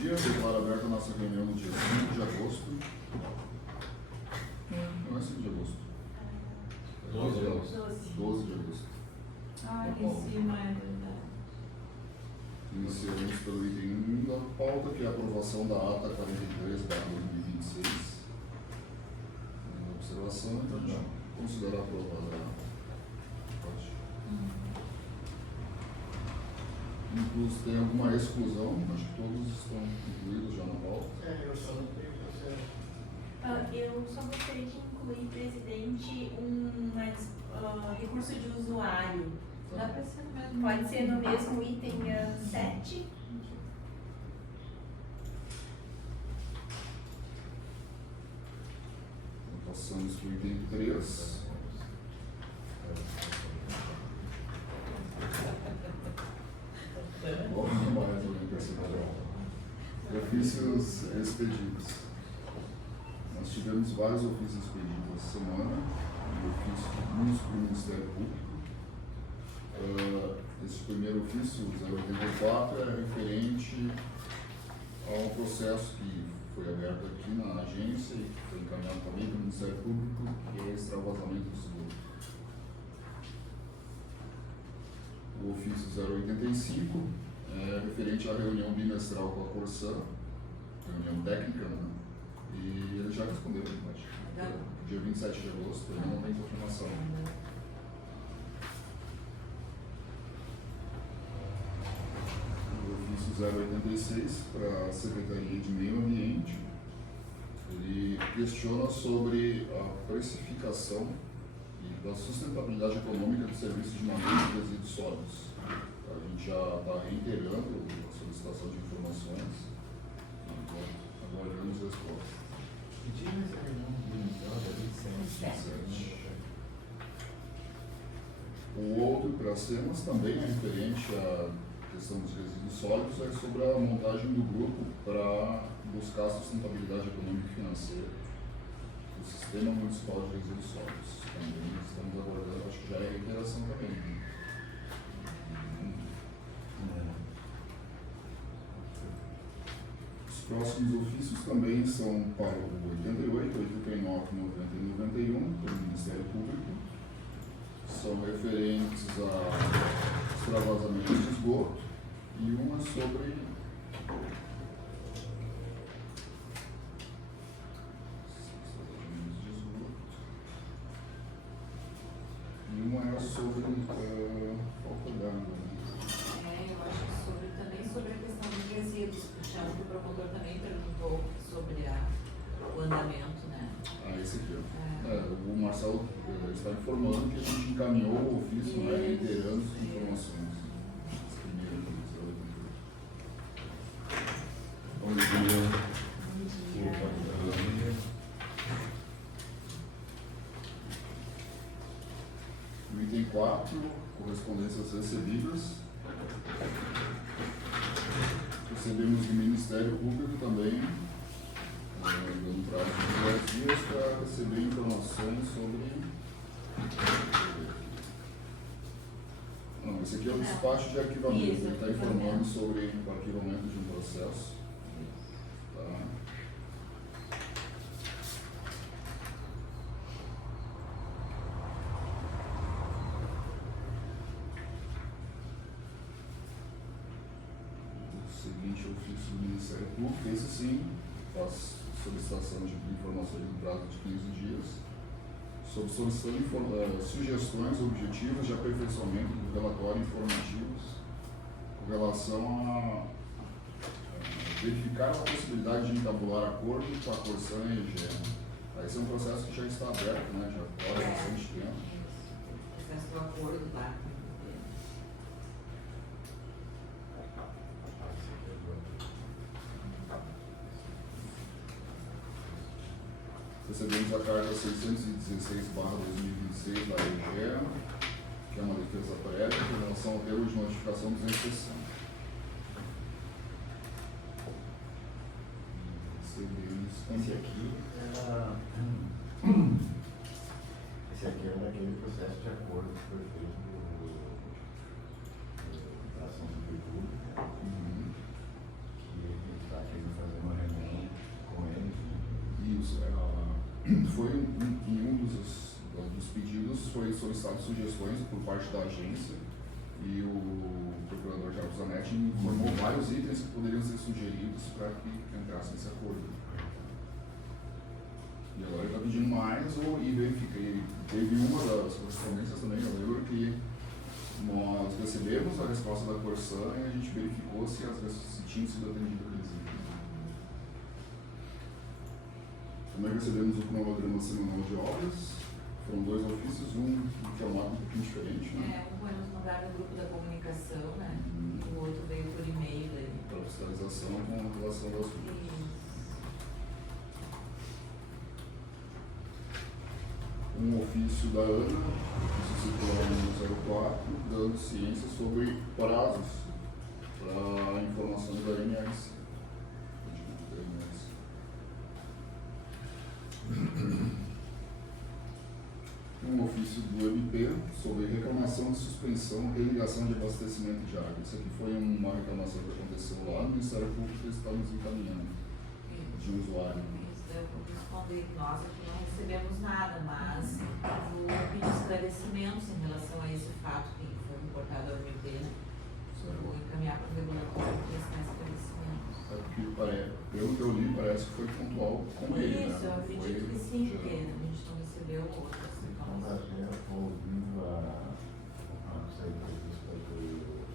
dia, declaro aberta a nossa reunião no dia 5 de agosto. Não é 5 de agosto. 12 de agosto. 12 de agosto. Ah, aqui em cima é verdade. Iniciamos pelo item 1 da pauta, que é a aprovação da ata 43/2026. Nenhuma observação, então já considera aprovada a parte. Inclusive, tem alguma exclusão? Acho que todos estão incluídos já na pauta. Eu só não tenho processo. Eu só gostaria de incluir, presidente, recurso de usuário. Dá para ser no mesmo. Pode ser no mesmo item 7. Então, passamos para o item 3. Mais alguém percebeu? Ofícios expedidos. Nós tivemos vários ofícios expedidos essa semana, ofícios comuns para o Ministério Público. Esse primeiro ofício, o 084, é referente a um processo que foi aberto aqui na agência e que foi encaminhado também para o Ministério Público, que é extravasamento do seguro. O ofício 085 é referente à reunião bimestral com a Corsã, reunião técnica, né? E ele já respondeu, acho. Dia 27 de agosto, ele não tem confirmação. O ofício 086 para a Secretaria de Meio Ambiente, ele questiona sobre a precificação e da sustentabilidade econômica do serviço de manejo de resíduos sólidos. A gente já está reiterando a solicitação de informações e aguardamos respostas. Que dia vai ser a reunião bimestral da 27? O outro, para Semas, também é referente à questão dos resíduos sólidos, é sobre a montagem do grupo para buscar a sustentabilidade econômica e financeira do Sistema Municipal de Resíduos Sólidos. Também estamos aguardando, acho que já é reiteração também. Os próximos ofícios também são para o 88, 89, 90 e 91, do Ministério Público. São referentes a extravasamento de esgoto e uma sobre sobre falta d'água. Eu acho que também sobre a questão dos resíduos. Puxando que o promotor também perguntou sobre o andamento, né? Esse aqui, ó. O Marcelo está informando que a gente encaminhou o ofício, né, reiterando as informações. Esse primeiro aqui, Bom dia. No item 4, correspondências recebidas. Recebemos do Ministério Público também, dando prazo de 10 dias para receber informações sobre. Não, esse aqui é o despacho de arquivamento, ele está informando sobre o arquivamento de um processo. Tá. Seguinte ofício do Ministério Público, esse sim faz solicitação de informações no prazo de 15 dias, sobre solicitando sugestões objetivas de aperfeiçoamento do relatório informativos com relação a verificar a possibilidade de entabular acordo com a Corsã e a EGE. Esse é um processo que já está aberto, né? Já corre bastante tempo. O processo do acordo lá. Recebemos a carta 616/2026 da EGE, que é uma defesa prévia em relação ao termo de notificação 260. Esse aqui é daquele processo de acordo que foi feito da ação do prefeitura, que está aqui em um dos pedidos foi solicitado sugestões por parte da agência e o procurador Carlos Zanetti informou vários itens que poderiam ser sugeridos para que entrasse nesse acordo. E agora ele está pedindo mais e verifiquei. Teve uma das correspondências também, eu lembro que nós recebemos a resposta da Corsã e a gente verificou se tinham sido atendidos aqueles itens. Também recebemos o cronograma semanal de obras. Foram 2 ofícios, um que é um mapa um pouquinho diferente, né? Um foi nos mandar no grupo da comunicação, né? E o outro veio por e-mail daí. Para fiscalização com a relação das ruas. Um ofício da Ana, que se circular no 04, dando ciência sobre prazos para informações da MS. Um ofício do MP sobre reclamação de suspensão e ligação de abastecimento de água. Isso aqui foi uma reclamação que aconteceu lá no Ministério Público, que está nos encaminhando de um usuário. Eu vou responder que nós aqui não recebemos nada, mas vou pedir esclarecimentos em relação a esse fato que foi reportado ao MP, né? Vou encaminhar para o regulatório para prestar esclarecimentos. É porque, pelo que eu li, parece que foi pontual com ele, Isso, né? eu acredito que sim, porque a gente não recebeu outras. Ouvindo a entrevista do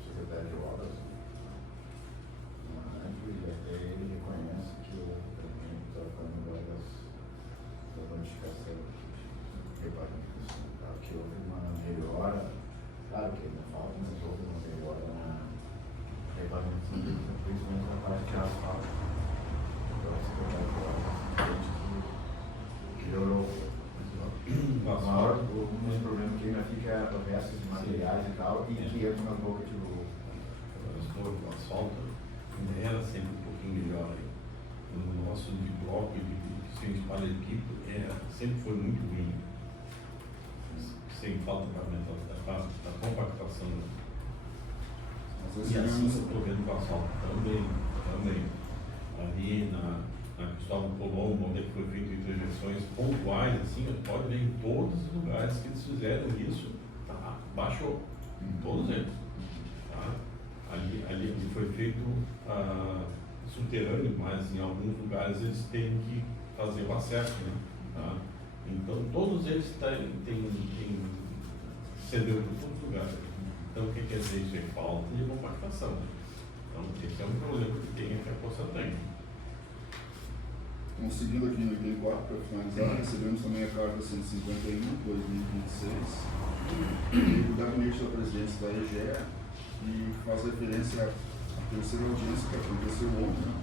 secretário de obras, e até ele reconhece que o também está falando da modificação de repartição, que houve uma melhora, claro que ainda falta, mas houve uma melhora na repartição, principalmente na parte de asfalto. Então, o secretário de obras que melhorou. O único problema que ainda fica restos de materiais e tal, e que entra na boca de novo. O asfalto ainda era sempre um pouquinho melhor. O nosso de bloco de sem espalha de pico sempre foi muito ruim. Sem falta da compactação. E assim eu estou vendo o asfalto também. Ali na Cristóvão Colombo, onde foi feito intervenções pontuais, assim, pode ver em todos os lugares que eles fizeram isso, tá? Baixou, em todos eles. Tá? Ali foi feito subterrâneo, mas em alguns lugares eles têm que fazer o acesso, né? Tá? Então todos eles têm cedeu em todos os lugares. Então o que quer dizer isso? É falta de compactação. Então esse é um problema que tem aqui a Costa tem. Então, seguindo aqui no item 4, para finalizar, recebemos também a carta 151, 2026, do gabinete da presidência da EGE, que faz referência à terceira audiência que aconteceu ontem. Né?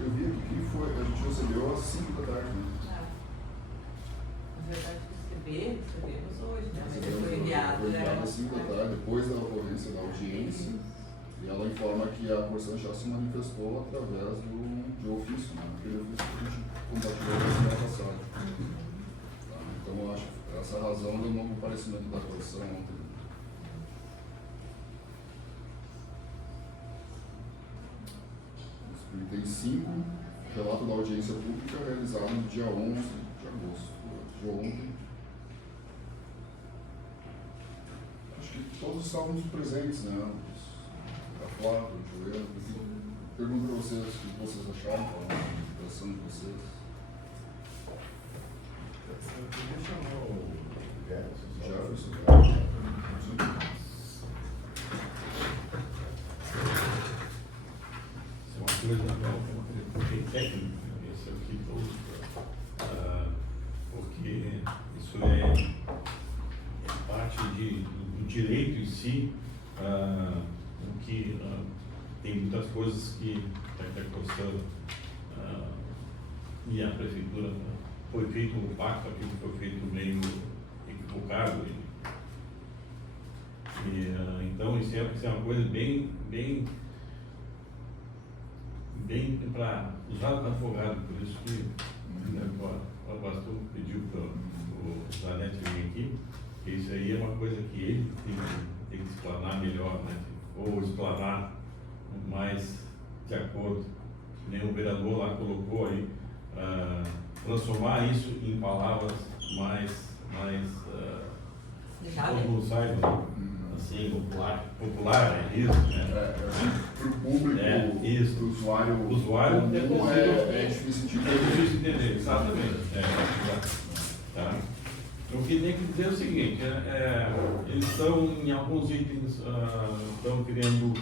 Eu vi aqui que a gente recebeu às 5 da tarde. Né? Na verdade, recebemos hoje, né? Mas foi enviado. Foi enviado às 5 da tarde, depois da ocorrência da audiência. E ela informa que a Corsã já se manifestou através de ofício, né? Aquele ofício que a gente compartilhou na semana passada. Tá? Então, eu acho que essa razão do novo comparecimento da Corsã ontem. Item 5, relato da audiência pública realizada no dia 11 de agosto, de ontem. Acho que todos estávamos presentes, né? A Flávia, o Joelho. Pergunto para vocês o que vocês acharam, qual a impressão de vocês. Eu queria chamar o Jefferson. Isso é uma coisa legal, é uma coisa bem técnica, esse aqui todo, porque isso é parte do direito em si, o que tem muitas coisas que a Corsã e a prefeitura foi feito um pacto, aquilo foi feito meio equivocado. Então isso é uma coisa bem para usar o advogado, por isso que o pastor pediu para o Zanetti vir aqui, que isso aí é uma coisa que ele tem que explanar melhor, né? Ou explanar mais de acordo. Nem o vereador lá colocou aí transformar isso em palavras mais Legal, como sabe, né? Assim, popular é isso, né? Para o público, isso. para o usuário, Comum é difícil de É difícil entender, exatamente. Tá? O que tem que dizer é o seguinte, eles estão em alguns itens, estão querendo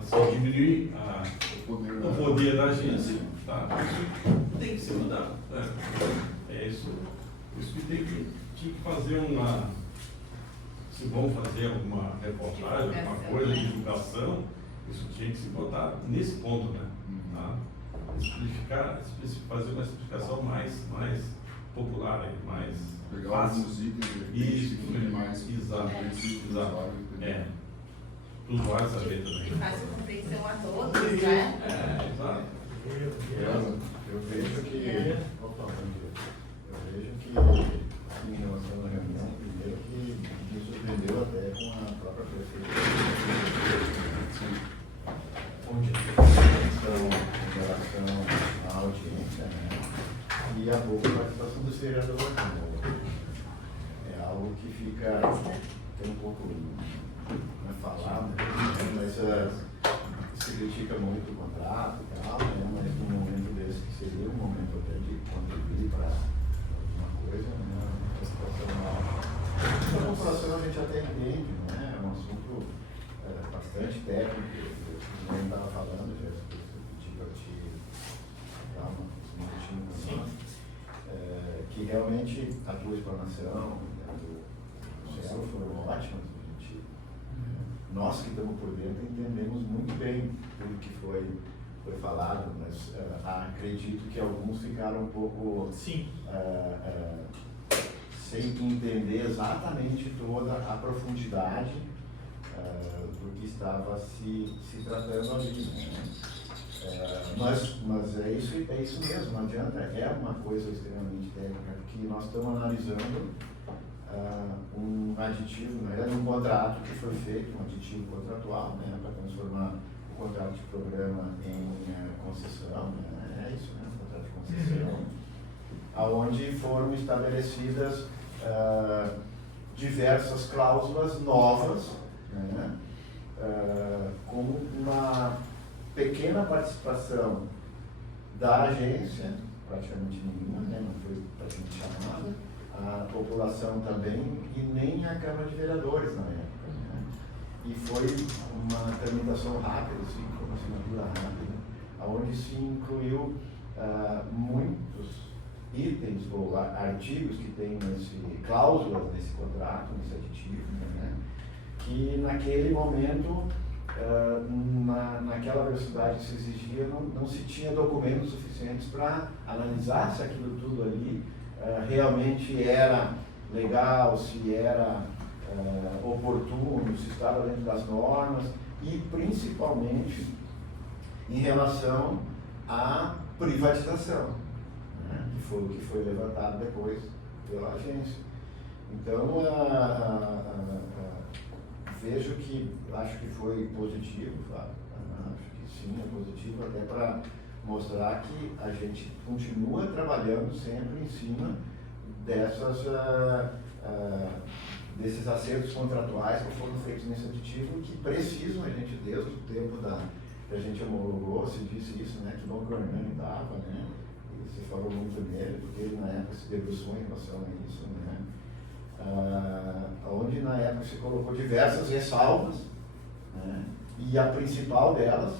assim, diminuir o poder da agência, tá? Isso tem que ser mudado. É isso que tem que fazer se vão fazer alguma reportagem, alguma coisa de divulgação, isso tinha que se botar nesse ponto, né? Tá? Fazer uma explicação mais popular, mais pegar fácil. alguns itens Isso, que fiquem mais exato. compreensíveis para o usuário entender. Para os usuários saber também. Que faz compreensão a todos, né? Exato. Eu vejo que. Opa, eu vejo que em relação à reunião, primeiro que me surpreendeu até com a própria prefeita. Onde em relação à audiência, né? E a pouca participação do vereador aqui. É algo que fica até um pouco falado, mas se critica muito o contrato e tal, né? Mas num momento desse que seria um momento até de contribuir para alguma coisa, né? A situação a população a gente até entende, né? É um assunto bastante técnico, a gente estava falando, já pedi para te dar um minutinho com nós, que realmente a tua explanação, né, do céu foram ótimas. Nós que estamos por dentro entendemos muito bem tudo que foi falado, mas acredito que alguns ficaram um pouco sem entender exatamente toda a profundidade do que estava se tratando ali. Né? Mas é isso mesmo, não adianta, é uma coisa extremamente técnica, porque nós estamos analisando um aditivo, né, um contrato que foi feito, um aditivo contratual, né, para transformar o contrato de programa em concessão, né, é isso, né, um contrato de concessão, aonde foram estabelecidas diversas cláusulas novas, né, com uma pequena participação da agência, praticamente nenhuma, né, não foi praticamente chamada, a população também, e nem a Câmara de Vereadores na época. Né? E foi uma tramitação rápida, assim, foi uma assinatura rápida, onde se incluiu muitos itens ou artigos que tem cláusulas nesse contrato, nesse aditivo, né? Que naquele momento, naquela velocidade que se exigia, não se tinha documentos suficientes para analisar se aquilo tudo ali realmente era legal, se era oportuno, se estava dentro das normas e principalmente em relação à privatização, né, que foi o que foi levantado depois pela agência. Então, vejo que, acho que foi positivo, acho que sim, é positivo, até para mostrar que a gente continua trabalhando sempre em cima desses acertos contratuais que foram feitos nesse aditivo e que precisam, a gente, desde o tempo que a gente homologou, se disse isso, né, que bom que o Hernani estava, né, e se falou muito nele, porque ele na época se debruçou em relação a isso, né, onde na época se colocou diversas ressalvas, né, e a principal delas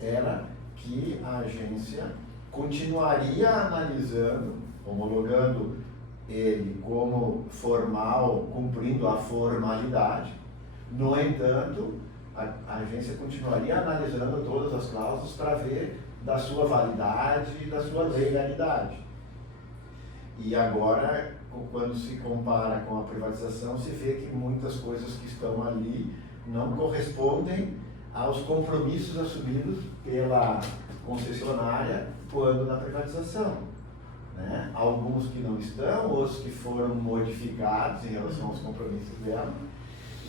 era que a agência continuaria analisando, homologando ele como formal, cumprindo a formalidade. No entanto, a agência continuaria analisando todas as cláusulas para ver da sua validade e da sua legalidade. E agora, quando se compara com a privatização, se vê que muitas coisas que estão ali não correspondem aos compromissos assumidos pela concessionária quando na privatização. Né? Alguns que não estão, outros que foram modificados em relação aos compromissos dela.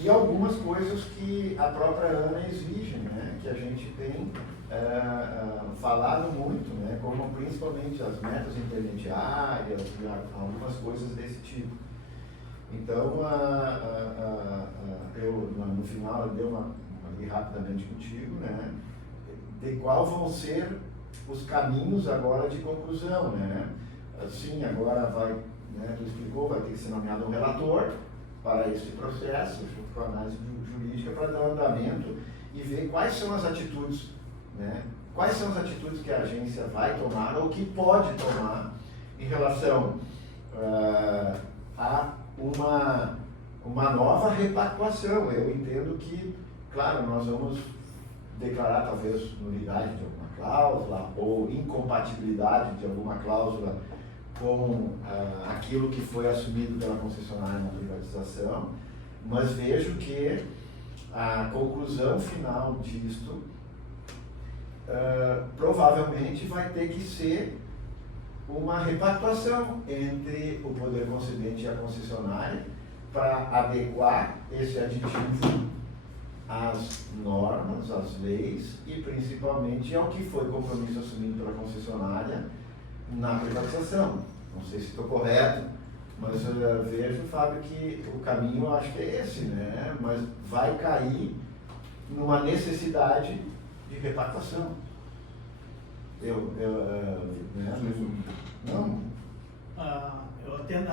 E algumas coisas que a própria Ana exige, né? Que a gente tem falado muito, né? Como principalmente as metas intermediárias e algumas coisas desse tipo. Então, eu no final eu dei uma ali rapidamente contigo, né? De qual vão ser os caminhos agora de conclusão, né? Assim, agora vai, né, tu explicou, vai ter que ser nomeado um relator para esse processo, junto com a análise jurídica, para dar andamento e ver quais são as atitudes, né? Quais são as atitudes que a agência vai tomar ou que pode tomar em relação a uma nova repactuação. Eu entendo que, claro, nós vamos declarar talvez nulidade de alguma cláusula ou incompatibilidade de alguma cláusula com aquilo que foi assumido pela concessionária na privatização, mas vejo que a conclusão final disto provavelmente vai ter que ser uma repactuação entre o poder concedente e a concessionária para adequar esse aditivo às normas, às leis e principalmente ao que foi compromisso assumido pela concessionária na privatização. Não sei se estou correto, mas eu vejo, Fábio, que o caminho eu acho que é esse, né? Mas vai cair numa necessidade de repactuação. Eu até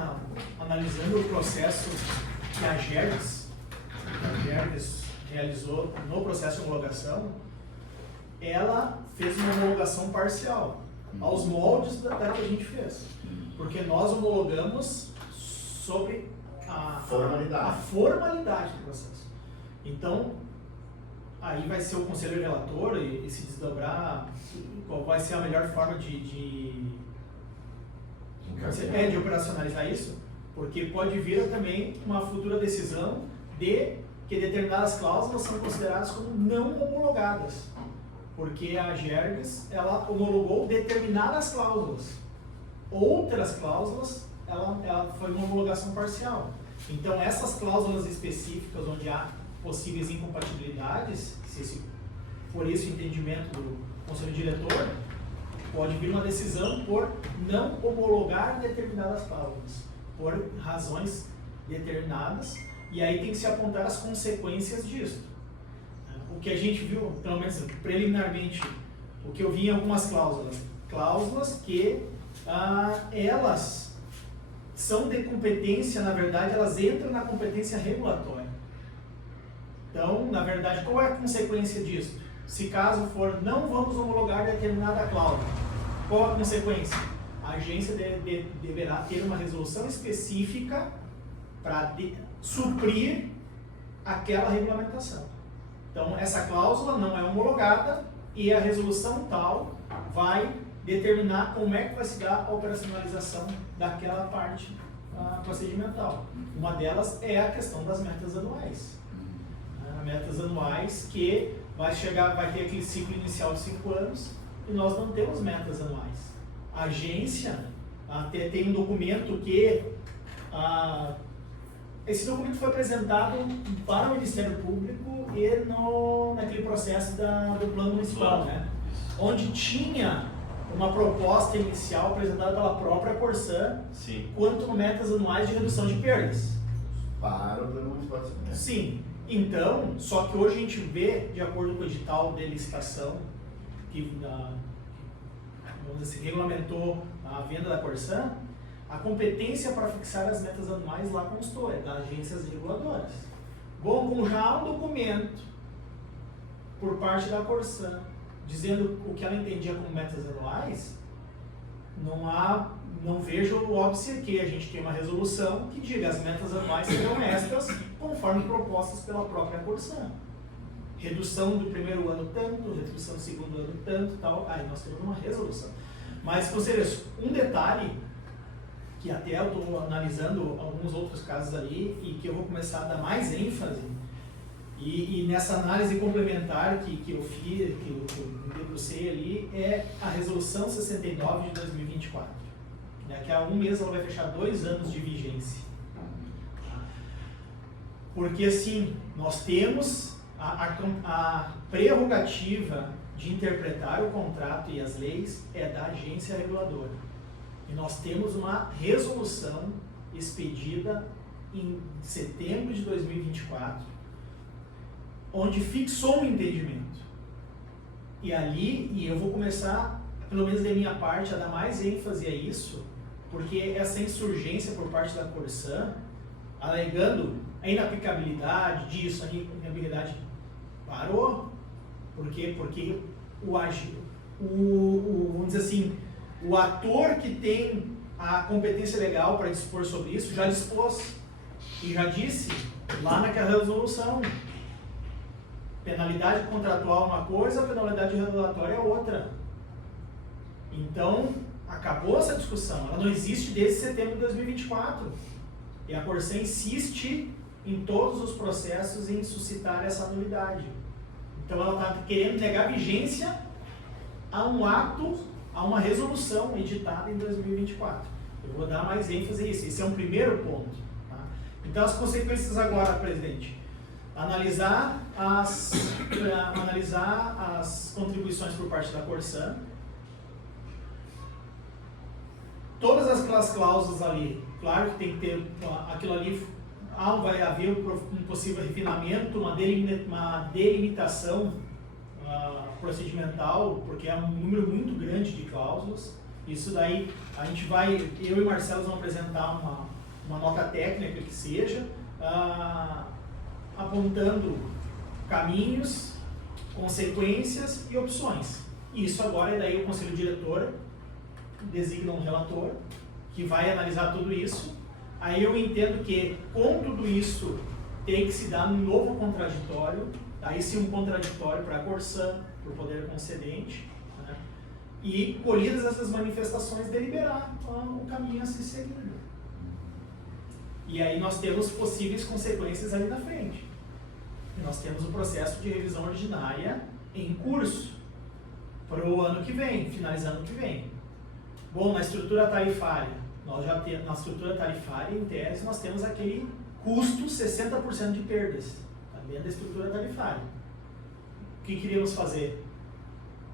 analisando o processo que a Gerges realizou no processo de homologação, ela fez uma homologação parcial, aos moldes da que a gente fez. Porque nós homologamos sobre a formalidade do processo. Então, aí vai ser o conselheiro relator e se desdobrar qual vai ser a melhor forma de operacionalizar isso, porque pode vir também uma futura decisão de que determinadas cláusulas são consideradas como não homologadas, porque a Gerges, ela homologou determinadas cláusulas. Outras cláusulas, ela foi uma homologação parcial. Então, essas cláusulas específicas onde há possíveis incompatibilidades, se for esse o entendimento do conselho diretor, pode vir uma decisão por não homologar determinadas cláusulas, por razões determinadas, e aí tem que se apontar as consequências disso. O que a gente viu, pelo menos preliminarmente, o que eu vi em algumas cláusulas que elas são de competência, na verdade, elas entram na competência regulatória. Então, na verdade, qual é a consequência disso? Se caso for, não vamos homologar determinada cláusula, qual a consequência? A agência deverá ter uma resolução específica para suprir aquela regulamentação. Então, essa cláusula não é homologada e a resolução tal vai determinar como é que vai se dar a operacionalização daquela parte procedimental. Uma delas é a questão das metas anuais. Metas anuais que vai ter aquele ciclo inicial de 5 anos e nós não temos metas anuais. A agência até tem um documento que esse documento foi apresentado para o Ministério Público e naquele processo do plano municipal, né? Onde tinha uma proposta inicial apresentada pela própria Corsan quanto a metas anuais de redução de perdas. Para o plano municipal. Sim. Então, só que hoje a gente vê, de acordo com o edital de licitação, que se regulamentou a venda da Corsan, a competência para fixar as metas anuais lá constou, é das agências reguladoras. Bom, com já um documento por parte da Corsan, dizendo o que ela entendia como metas anuais, não vejo o óbice que a gente tem uma resolução que diga as metas anuais serão estas, conforme propostas pela própria Corsan. Redução do primeiro ano tanto, redução do segundo ano tanto, tal. Aí nós temos uma resolução. Mas, conselheiros, um detalhe que até eu estou analisando alguns outros casos ali e que eu vou começar a dar mais ênfase e nessa análise complementar que eu fiz, que eu me debrucei ali, é a resolução 69 de 2024. Daqui a um mês ela vai fechar 2 anos de vigência. Porque assim, nós temos a prerrogativa de interpretar o contrato e as leis é da agência reguladora. E nós temos uma resolução expedida em setembro de 2024, onde fixou um entendimento. E ali, e eu vou começar, pelo menos da minha parte, a dar mais ênfase a isso, porque essa insurgência por parte da Corsan, alegando a inaplicabilidade disso, a inaplicabilidade, parou. Por quê? Porque vamos dizer assim, o ator que tem a competência legal para dispor sobre isso já dispôs e já disse lá naquela resolução: penalidade contratual é uma coisa, penalidade regulatória é outra. Então, acabou essa discussão, ela não existe desde setembro de 2024. E a Corsan insiste em todos os processos em suscitar essa nulidade. Então, ela está querendo negar vigência a um ato, a uma resolução editada em 2024. Eu vou dar mais ênfase a isso. Esse é um primeiro ponto. Tá? Então, as consequências agora, presidente. Analisar as contribuições por parte da Corsan. Todas aquelas cláusulas ali, claro que tem que ter aquilo ali, vai haver um possível refinamento, uma delimitação procedimental, porque é um número muito grande de cláusulas. Isso daí, a gente vai, eu e Marcelo vamos apresentar uma nota técnica que seja, apontando caminhos, consequências e opções. Isso agora é daí o Conselho Diretor designa um relator que vai analisar tudo isso. Aí eu entendo que com tudo isso tem que se dar um novo contraditório, aí sim um contraditório para a Corsan, para o poder concedente, né? E colhidas essas manifestações deliberar o caminho a se seguir. E aí nós temos possíveis consequências ali na frente. E nós temos o processo de revisão ordinária em curso para o ano que vem, finalizando o ano que vem. Bom, na estrutura tarifária, nós já temos, na estrutura tarifária, em tese, nós temos aquele custo 60% de perdas, tá dentro da estrutura tarifária. O que queríamos fazer?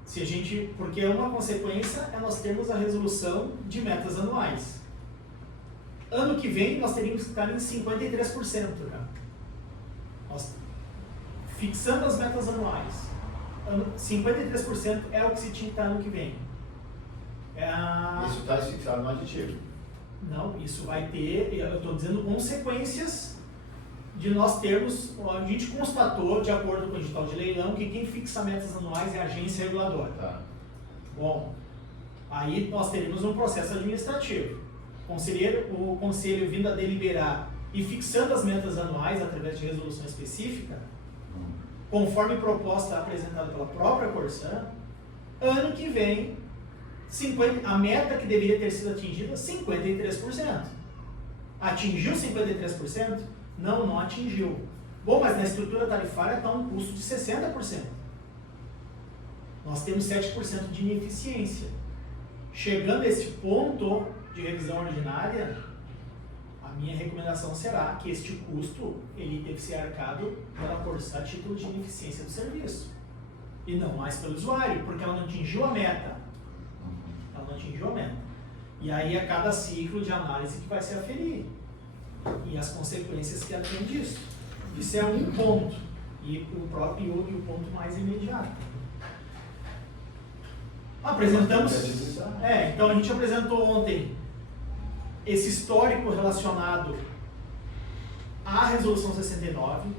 Se a gente, porque uma consequência é nós termos a resolução de metas anuais. Ano que vem, nós teríamos que estar em 53%, cara. Nós, fixando as metas anuais, 53% é o que se tinha que estar ano que vem. Isso está fixado no aditivo. Não, isso vai ter, eu estou dizendo, consequências de nós termos, a gente constatou, de acordo com o edital de leilão, que quem fixa metas anuais é a agência reguladora. Tá. Bom, aí nós teremos um processo administrativo. O conselho vindo a deliberar e fixando as metas anuais através de resolução específica, conforme proposta apresentada pela própria Corsan, ano que vem, a meta que deveria ter sido atingida, 53%. Atingiu 53%? Não atingiu. Bom, mas na estrutura tarifária está um custo de 60%. Nós temos 7% de ineficiência. Chegando a esse ponto de revisão ordinária, a minha recomendação será que este custo ele deve ser arcado pela Corsan a título de ineficiência do serviço. E não mais pelo usuário, porque ela não atingiu a meta. Ela não atingiu a meta. E aí a cada ciclo de análise que vai se aferir. E as consequências que advêm disso. Isso é um ponto. E o ponto mais imediato. Apresentamos. Então a gente apresentou ontem esse histórico relacionado à Resolução 69.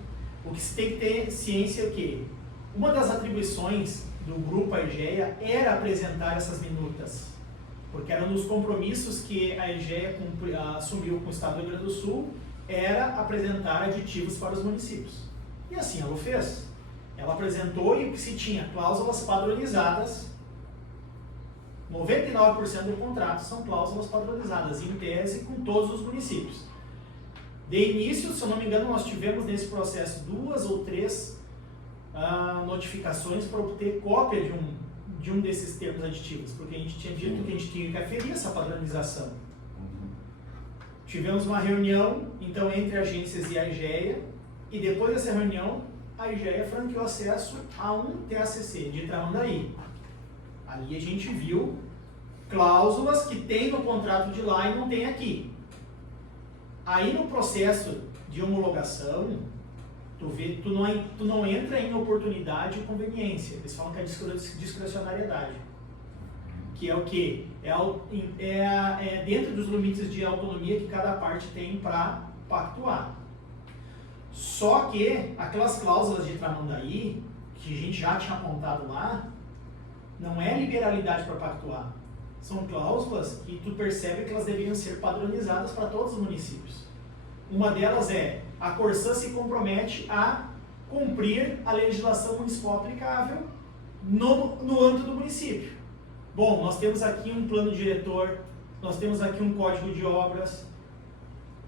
O que se tem que ter ciência é que uma das atribuições do grupo AEGEA era apresentar essas minutas, porque era um dos compromissos que a AEGEA assumiu com o Estado do Rio Grande do Sul, era apresentar aditivos para os municípios. E assim ela o fez. Ela apresentou e se tinha cláusulas padronizadas. 99% do contrato são cláusulas padronizadas, em tese, com todos os municípios. De início, se eu não me engano, nós tivemos nesse processo 2 ou 3 notificações para obter cópia de um desses termos aditivos, porque a gente tinha dito que a gente tinha que aferir essa padronização. Tivemos uma reunião, então, entre agências e a AEGEA, E depois dessa reunião, a IGEA franqueou acesso a um TACC de Tramandaí. Ali a gente viu cláusulas que tem no contrato de lá e não tem aqui. Aí no processo de homologação, tu não entra em oportunidade e conveniência. Eles falam que é discrecionariedade. Que é o quê? É dentro dos limites de autonomia que cada parte tem para pactuar. Só que aquelas cláusulas de Tramandaí, que a gente já tinha apontado lá, não é liberalidade para pactuar. São cláusulas que tu percebe que elas deveriam ser padronizadas para todos os municípios. Uma delas é: a Corsã se compromete a cumprir a legislação municipal aplicável no âmbito do município. Bom, nós temos aqui um plano diretor, nós temos aqui um código de obras,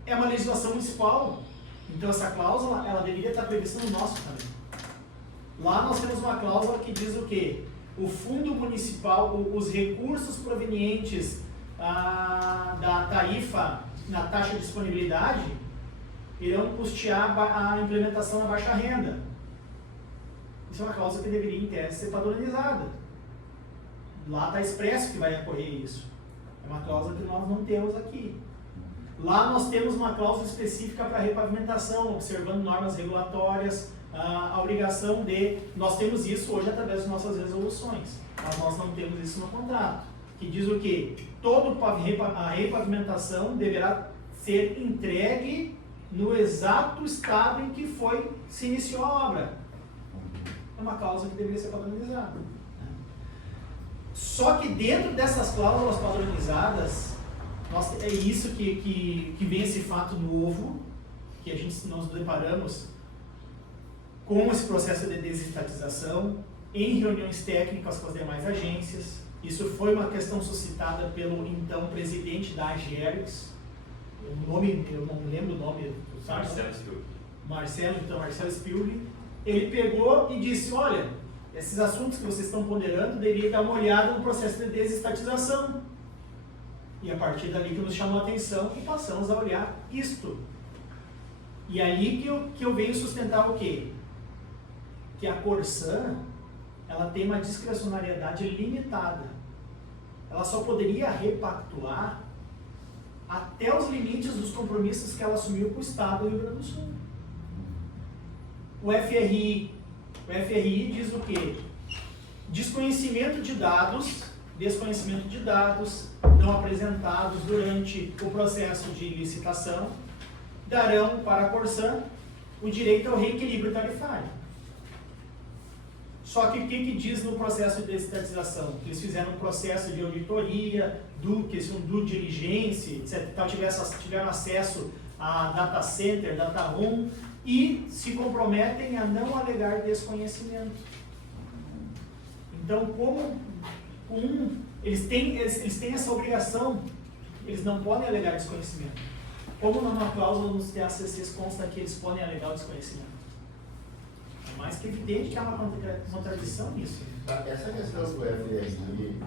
é uma legislação municipal, então essa cláusula ela deveria estar prevista no nosso também. Lá nós temos uma cláusula que diz o quê? O fundo municipal, os recursos provenientes da tarifa na taxa de disponibilidade irão custear a implementação da baixa renda. Isso é uma cláusula que deveria, em tese, ser padronizada. Lá está expresso que vai ocorrer isso. É uma cláusula que nós não temos aqui. Lá nós temos uma cláusula específica para repavimentação, observando normas regulatórias, a obrigação de... Nós temos isso hoje através de nossas resoluções, mas nós não temos isso no contrato. Que diz o quê? A repavimentação deverá ser entregue no exato estado em que se iniciou a obra. É uma cláusula que deveria ser padronizada. Só que dentro dessas cláusulas padronizadas, é isso que vem esse fato novo, que nós nos deparamos com esse processo de desestatização, em reuniões técnicas com as demais agências. Isso foi uma questão suscitada pelo então presidente da AGERGS, eu não lembro o nome, Marcelo Spielg. Ele pegou e disse: olha, esses assuntos que vocês estão ponderando, deveria dar uma olhada no processo de desestatização. E a partir dali que nos chamou a atenção e passamos a olhar isto. E aí que eu venho sustentar o quê? Que a Corsã, ela tem uma discrecionariedade limitada. Ela só poderia repactuar até os limites dos compromissos que ela assumiu com o Estado do Rio Grande do Sul. O FRI diz o quê? Desconhecimento de dados não apresentados durante o processo de licitação darão para a Corsã o direito ao reequilíbrio tarifário. Só que o que diz no processo de desestatização? Que eles fizeram um processo de auditoria, due diligence, etc. Então, tiveram acesso a data center, data room, e se comprometem a não alegar desconhecimento. Então, eles têm essa obrigação, eles não podem alegar desconhecimento. Como numa cláusula nos TACCs consta que eles podem alegar o desconhecimento. É mais que evidente que há uma contradição nisso. Essa questão do FRI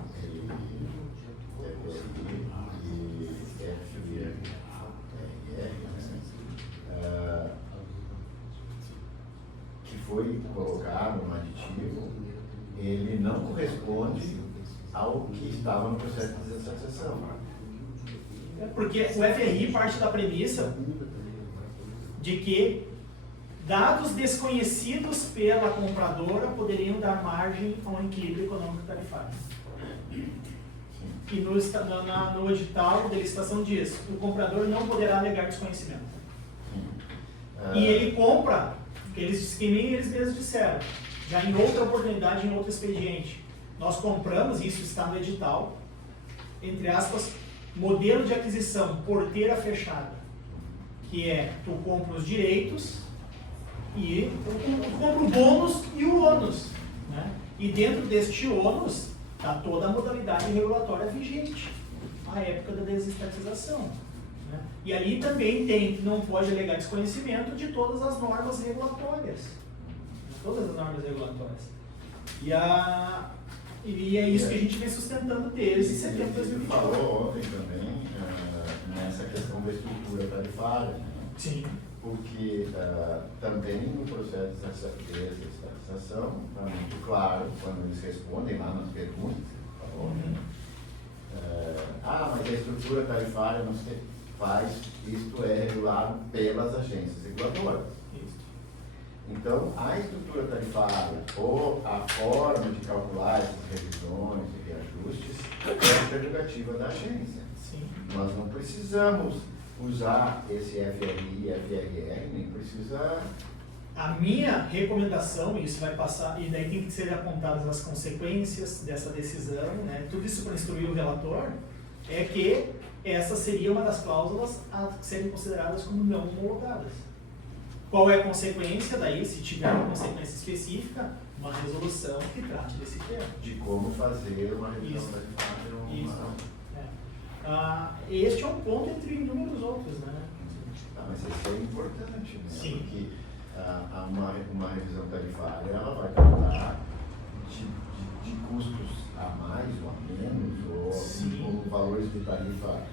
que foi colocado no aditivo, ele não corresponde ao que estava no processo de desestatização. Porque o FRI parte da premissa de que dados desconhecidos pela compradora poderiam dar margem a um equilíbrio econômico tarifário. E no edital de licitação diz: o comprador não poderá alegar desconhecimento. E ele compra, que nem eles mesmos disseram, já em outra oportunidade, em outro expediente. Nós compramos, isso está no edital, entre aspas, modelo de aquisição porteira fechada, que é, tu compra os direitos e tu compra o bônus e o ônus, né? E dentro deste ônus está toda a modalidade regulatória vigente, à época da desestatização, né? E ali também tem que não pode alegar desconhecimento de todas as normas regulatórias, E é isso que a gente vem sustentando desde setembro de 2020. Falou ontem também nessa questão da estrutura tarifária, né? Sim. porque também no processo de estatização, está muito claro, quando eles respondem lá nas perguntas, que falou, mas a estrutura tarifária não se faz, isto é regulado pelas agências reguladoras. Então, a estrutura tarifária ou a forma de calcular essas revisões e reajustes é a prerrogativa da agência. Sim. Nós não precisamos usar esse FRI, FRR, nem precisa... A minha recomendação, e isso vai passar, e daí tem que ser apontadas as consequências dessa decisão, né? Tudo isso para instruir o relator, é que essa seria uma das cláusulas a serem consideradas como não homologadas. Qual é a consequência daí, se tiver uma consequência específica, uma resolução que trate desse tema. De como fazer uma revisão Isso. tarifária. Este é um ponto entre inúmeros outros, né? Mas isso é importante, né? Sim. Porque uma revisão tarifária, ela vai tratar de custos a mais ou a menos, ou valores de tarifa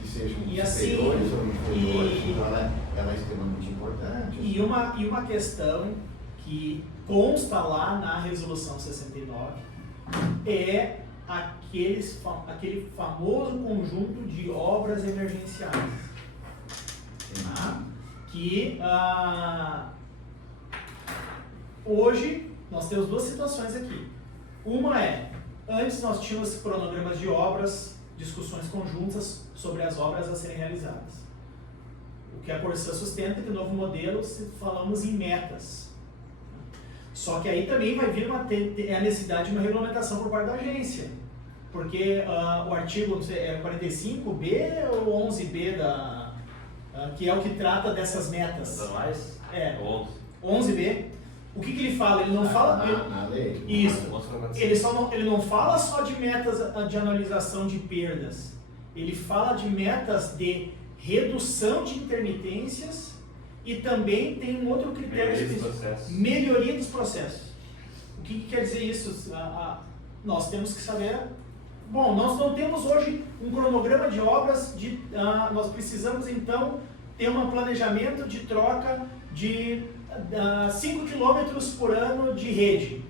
que sejam E assim, superiores ou inferiores, então ela é extremamente importante. E uma questão que consta lá na resolução 69 é aquele famoso conjunto de obras emergenciais. Tá? Que hoje nós temos duas situações aqui. Uma é, antes nós tínhamos cronogramas de obras, discussões conjuntas sobre as obras a serem realizadas. O que a Corsã sustenta é que no novo modelo falamos em metas. Só que aí também vai vir a necessidade de uma regulamentação por parte da agência. Porque o artigo 45B ou 11B, que é o que trata dessas metas. Mais? 11B. O que ele fala? Ele não fala... Na lei. Isso. Ele não fala só de metas de anualização de perdas. Ele fala de metas de redução de intermitências e também tem um outro critério específico. Melhoria dos processos. O que quer dizer isso? Nós temos que saber... Bom, nós não temos hoje um cronograma de obras, nós precisamos então ter um planejamento de troca de 5 km por ano de rede.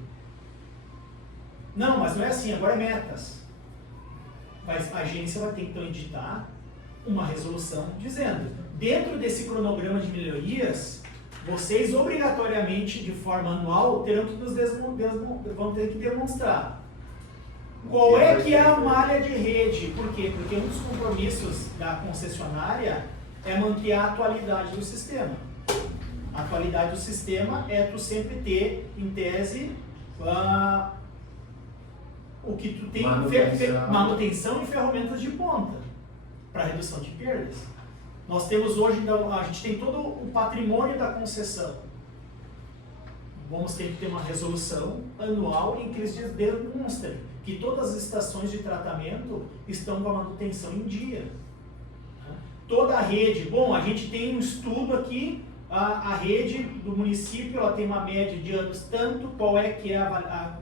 Não, mas não é assim, agora é metas. Mas a agência vai ter que então editar uma resolução dizendo, dentro desse cronograma de melhorias, vocês obrigatoriamente, de forma anual, terão que vão ter que demonstrar qual é que é a malha de rede. Por quê? Porque um dos compromissos da concessionária é manter a atualidade do sistema. A atualidade do sistema é tu sempre ter, em tese, o que tu tem manutenção e ferramentas de ponta para redução de perdas. Nós temos hoje, a gente tem todo o patrimônio da concessão. Vamos ter que ter uma resolução anual em que eles demonstrem que todas as estações de tratamento estão com a manutenção em dia. Toda a rede, bom, a gente tem um estudo aqui, a rede do município ela tem uma média de anos tanto, qual é que é a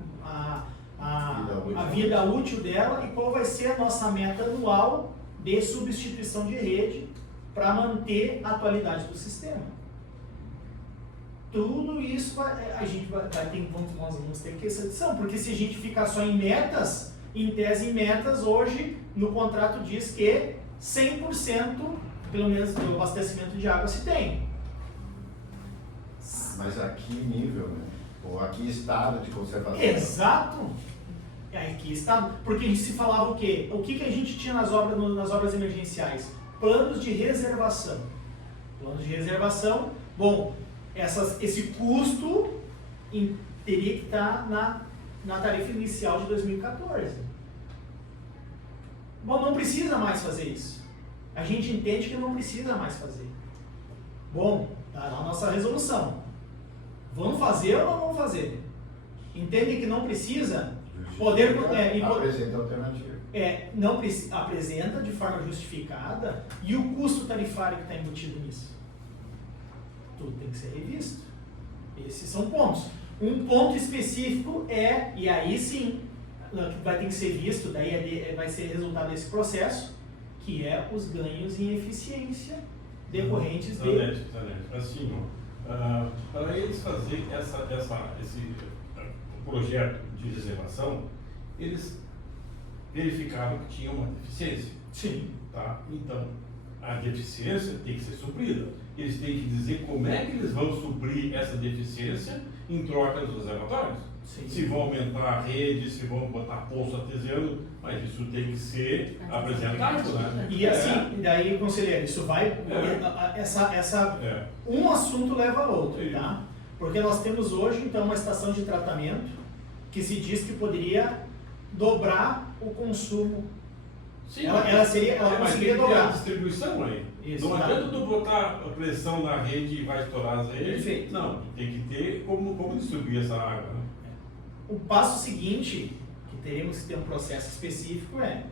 vida útil dela e qual vai ser a nossa meta anual de substituição de rede para manter a atualidade do sistema. Tudo isso a gente vamos ter que essa edição, porque se a gente ficar só em metas, em tese em metas, hoje no contrato diz que 100% pelo menos do abastecimento de água se tem. Mas aqui nível, né? Ou aqui estado de conservação. Exato! Aqui está, porque se falava o quê? O que a gente tinha nas obras emergenciais? Planos de reservação. Planos de reservação, bom, esse custo teria que estar na tarifa inicial de 2014. Bom, não precisa mais fazer isso. A gente entende que não precisa mais fazer. Bom, está na nossa resolução. Vamos fazer ou não vamos fazer? Entendem que não precisa? Apresenta alternativa. Não apresenta de forma justificada e o custo tarifário que está embutido nisso. Tudo tem que ser revisto. Esses são pontos. Um ponto específico e aí sim, vai ter que ser visto, daí vai ser resultado desse processo, que é os ganhos em eficiência decorrentes de... Zanetti, assim, para eles fazerem esse projeto de reservação, eles verificaram que tinha uma deficiência. Sim. Tá? Então, a deficiência tem que ser suprida. Eles têm que dizer como é que eles vão suprir essa deficiência em troca dos reservatórios. Sim. Se vão aumentar a rede, se vão botar poço artesiano, mas isso tem que ser apresentado, né? E assim, daí, conselheiro, isso vai... Um assunto leva ao outro, tá? Porque nós temos hoje, então, uma estação de tratamento que se diz que poderia dobrar o consumo. Sim, Ela mas conseguiria tem que ter a dobrar. distribuição aí. Isso, Não tá. adianta tu botar a pressão na rede e vai estourar as redes. Perfeito. Não, tu tem que ter como distribuir essa água, né? O passo seguinte, que teremos que ter um processo específico, é...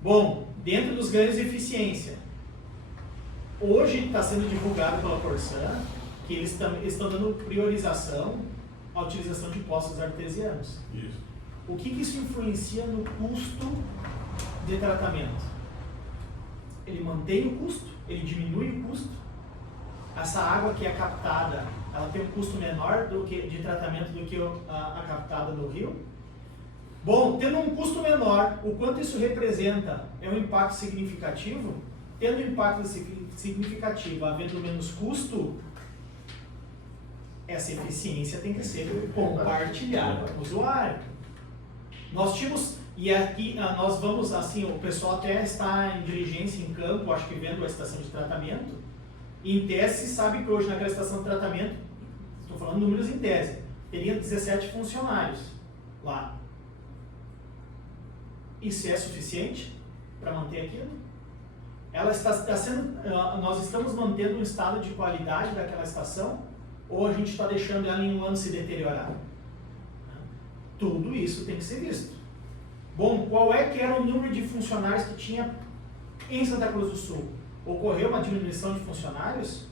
Bom, dentro dos ganhos de eficiência, hoje está sendo divulgado pela Corsan que eles estão dando priorização à utilização de poços artesianos. Isso. O que isso influencia no custo de tratamento? Ele mantém o custo? Ele diminui o custo? Essa água que é captada, ela tem um custo menor de tratamento do que a captada no rio? Bom, tendo um custo menor, o quanto isso representa é um impacto significativo? Tendo um impacto significativo, havendo menos custo, essa eficiência tem que ser compartilhada com o usuário. Nós tínhamos, e aqui nós vamos, assim, o pessoal até está em diligência em campo, acho que vendo a estação de tratamento, e em tese se sabe que hoje naquela estação de tratamento, estou falando números em tese, teria 17 funcionários lá. Isso é suficiente para manter aquilo? Ela está sendo, nós estamos mantendo um estado de qualidade daquela estação, ou a gente está deixando ela em um ano se deteriorar? Tudo isso tem que ser visto. Bom, qual é que era o número de funcionários que tinha em Santa Cruz do Sul? Ocorreu uma diminuição de funcionários?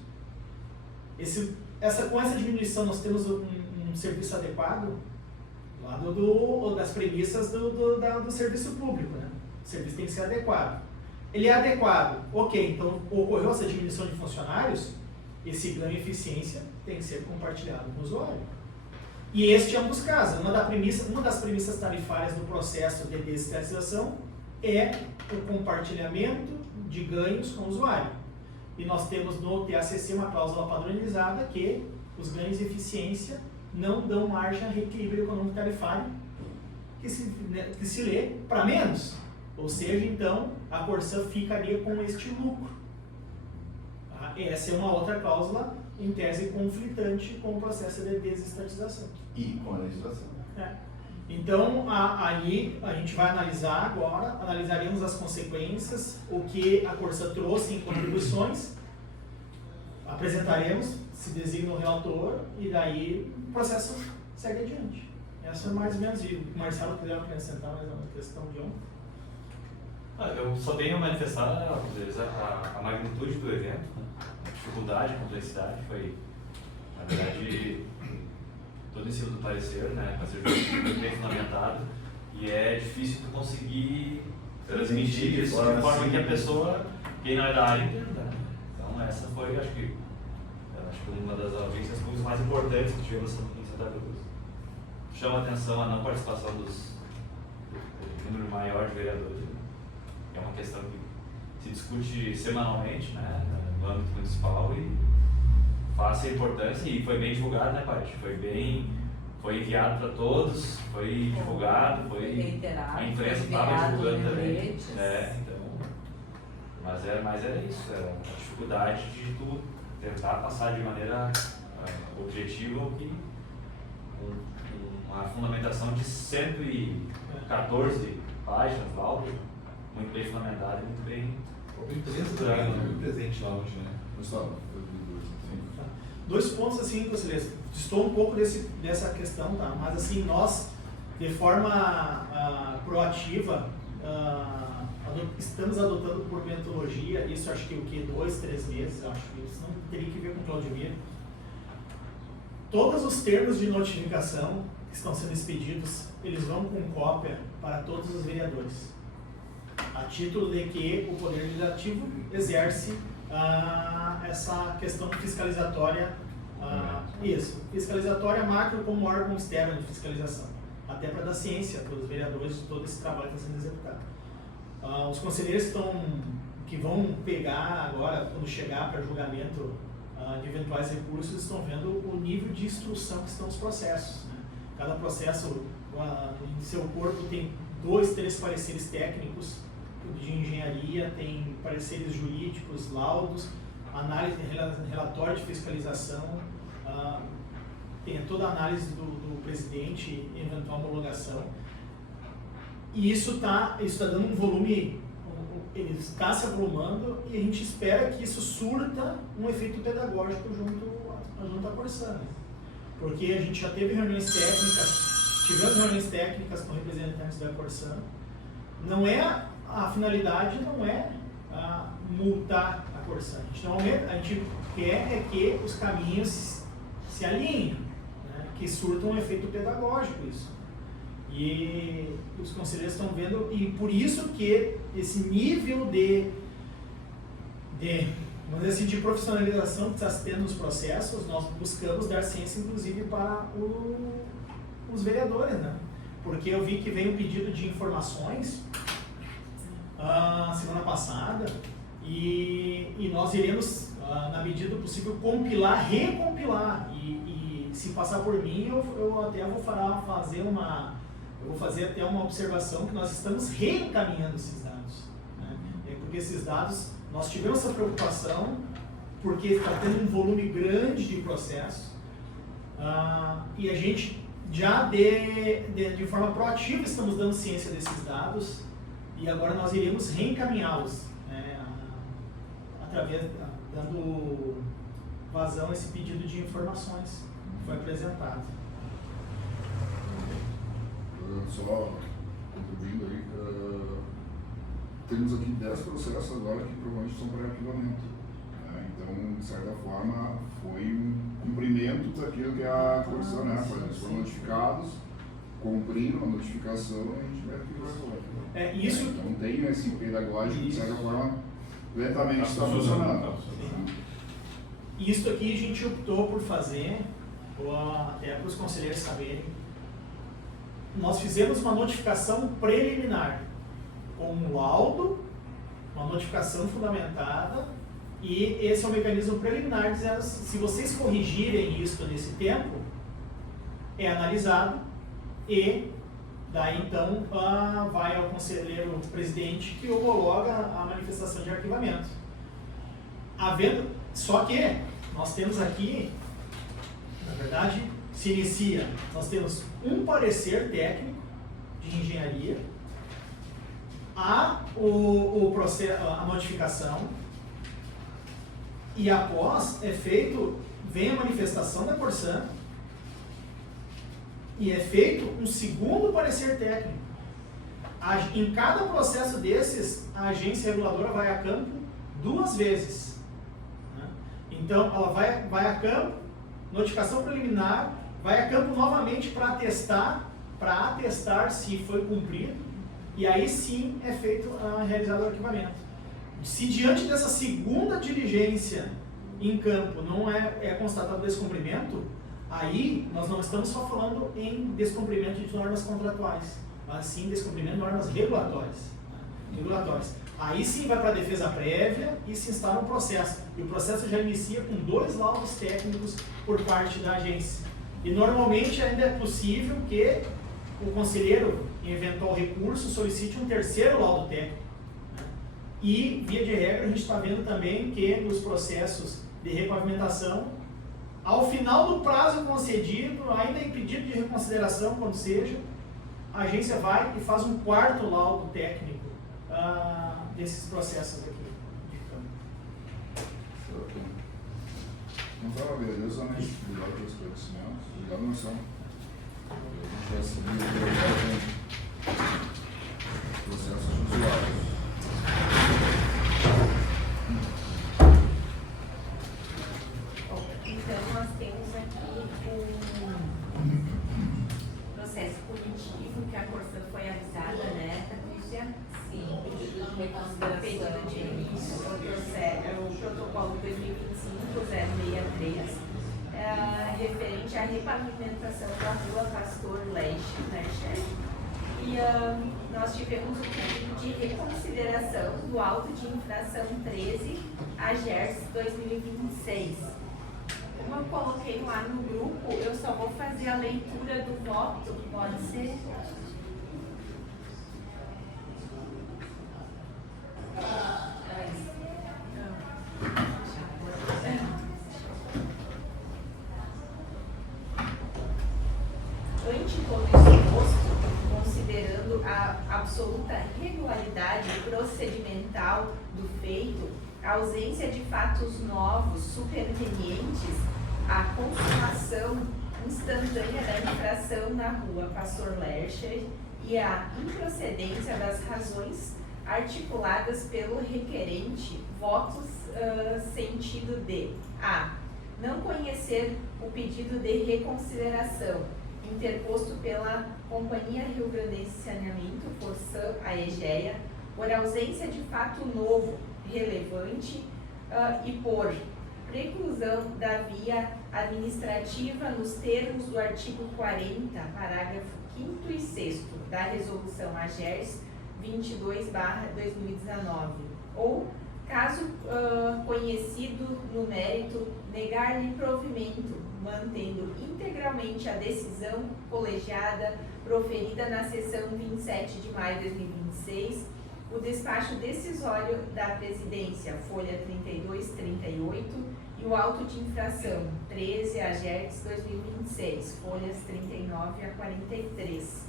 Com essa diminuição nós temos um serviço adequado? Lá das premissas do serviço público, né? O serviço tem que ser adequado. Ele é adequado, ok, então ocorreu essa diminuição de funcionários, esse ganho de eficiência tem que ser compartilhado com o usuário. E este é um dos casos. Uma das premissas tarifárias do processo de desestatização é o compartilhamento de ganhos com o usuário. E nós temos no TACC uma cláusula padronizada que os ganhos de eficiência não dão margem a reequilíbrio econômico tarifário, que se lê para menos. Ou seja, então, a Corsan ficaria com este lucro. Essa é uma outra cláusula, em tese, conflitante com o processo de desestatização. E com a legislação. Então, aí a gente vai analisar agora, analisaremos as consequências, o que a Corsan trouxe em contribuições, apresentaremos, se designa o relator, e daí o processo segue adiante. Essa é mais ou menos, o Marcelo quiser acrescentar mais uma questão de ontem. Eu só tenho a manifestar a magnitude do evento, né? A dificuldade, a complexidade, foi, na verdade, todo em cima do parecer, né? Para ser bem fundamentado, e é difícil tu conseguir transmitir isso de forma que a pessoa, quem não é da área, entenda. Então essa foi, acho que uma das audiências públicas mais importantes que tivemos em Santa Cruz. Chama a atenção a não participação do número maior de vereadores. É uma questão que se discute semanalmente, né, no âmbito municipal, e faz a importância, e foi bem divulgado, né, Paty? Foi enviado para todos, foi divulgado, foi reiterado, a imprensa foi estava enviado divulgando também. lembretes. Então, mas era isso, era a dificuldade de tu tentar passar de maneira objetiva o que uma fundamentação de 114 páginas, áudio, muito bem fundamentada e muito bem estruturada. Presente lá hoje, né? Gustavo, Dois pontos assim, conselheiro, estou um pouco dessa questão, tá? Mas assim, nós, de forma proativa, estamos adotando por metodologia, isso acho que 2, 3 meses, acho que isso não teria que ver com Claudemir. Todos os termos de notificação que estão sendo expedidos, eles vão com cópia para todos os vereadores, a título de que o Poder Legislativo exerce essa questão fiscalizatória, fiscalizatória macro como órgão externo de fiscalização, até para dar ciência para os vereadores de todo esse trabalho que está sendo executado. Os conselheiros que vão pegar agora, quando chegar para julgamento de eventuais recursos, estão vendo o nível de instrução que estão os processos, né? Cada processo em seu corpo tem 2, 3 pareceres técnicos de engenharia, tem pareceres jurídicos, laudos, análise, relatório de fiscalização, tem toda a análise do presidente, eventual homologação. E isso está dando um volume, ele está se avolumando, e a gente espera que isso surta um efeito pedagógico junto à Corsã. Porque a gente já teve tivemos reuniões técnicas com representantes da Corsã. A finalidade não é multar a Corsã. A gente quer é que os caminhos se alinhem, né? Que surtam um efeito pedagógico isso. E os conselheiros estão vendo, e por isso que esse nível vamos dizer assim, de profissionalização que está se tendo nos processos, nós buscamos dar ciência inclusive para os vereadores, né? Porque eu vi que veio um pedido de informações semana passada, e nós iremos, na medida do possível, recompilar, e se passar por mim, eu até vou fazer até uma observação que nós estamos reencaminhando esses dados, né? Porque esses dados, nós tivemos essa preocupação, porque está tendo um volume grande de processos, e a gente já de forma proativa estamos dando ciência desses dados, e agora nós iremos reencaminhá-los, né, dando vazão a esse pedido de informações que foi apresentado. Só contribuindo aí, temos aqui 10 processos agora que provavelmente são para arquivamento, né? Então, de certa forma, foi um cumprimento daquilo que a Corsã, né? Eles foram notificados, cumpriram a notificação e a gente vai arquivar agora. Então tem esse pedagógico, de certa forma, lentamente está funcionando. Isso aqui a gente optou por fazer, até para os conselheiros saberem. Nós fizemos uma notificação preliminar, com um laudo, uma notificação fundamentada, e esse é o mecanismo preliminar, dizendo se vocês corrigirem isso nesse tempo, é analisado, e daí então vai ao conselheiro presidente que homologa a manifestação de arquivamento. Só que nós temos aqui, na verdade, se inicia, nós temos um parecer técnico de engenharia, a notificação, e após vem a manifestação da Corsã, e é feito um segundo parecer técnico. Em cada processo desses, a agência reguladora vai a campo 2 vezes, né? Então, ela vai a campo, notificação preliminar, vai a campo novamente para atestar se foi cumprido, e aí sim é realizado o arquivamento. Se diante dessa segunda diligência em campo não é constatado descumprimento, aí nós não estamos só falando em descumprimento de normas contratuais, mas sim descumprimento de normas regulatórias. Aí sim vai para a defesa prévia e se instala um processo. E o processo já inicia com 2 laudos técnicos por parte da agência. E normalmente ainda é possível que o conselheiro, em eventual recurso, solicite um 3º laudo técnico, né? E, via de regra, a gente está vendo também que nos processos de repavimentação, ao final do prazo concedido, ainda em pedido de reconsideração, quando seja, a agência vai e faz um 4º laudo técnico desses processos aqui de campo. Então, beleza, né? Obrigado pelos esclarecimentos. Obrigado, Marcelo. A gente vai seguir agora com processos usuários. Então, nós temos aqui um processo punitivo que a Corsã foi avisada, né? Está denúncia. Sim, pedido de reconsideração. Pedido de início do processo, o protocolo 2025-063, referente à repavimentação da rua Pastor Lercher. E nós tivemos o pedido de reconsideração do auto de infração 13, AGERS 2026. Como eu coloquei lá no grupo, eu só vou fazer a leitura do voto, pode ser? Ante todo isso posto, considerando a absoluta regularidade procedimental do feito, a ausência de fatos novos supervenientes, a consumação instantânea da infração na rua Pastor Lercher e a improcedência das razões articuladas pelo requerente, votos sentido de a. Não conhecer o pedido de reconsideração interposto pela Companhia Rio Grandense de Saneamento, Forçam, a EGEA, por ausência de fato novo, relevante e por preclusão da via administrativa nos termos do artigo 40, parágrafo 5º e 6º da Resolução AGERS 22/2019, ou, caso conhecido no mérito, negar-lhe provimento, mantendo integralmente a decisão colegiada proferida na sessão 27 de maio de 2026, o despacho decisório da Presidência, folha 32/38, e o auto de infração 13 AGERS 2026, folhas 39-43.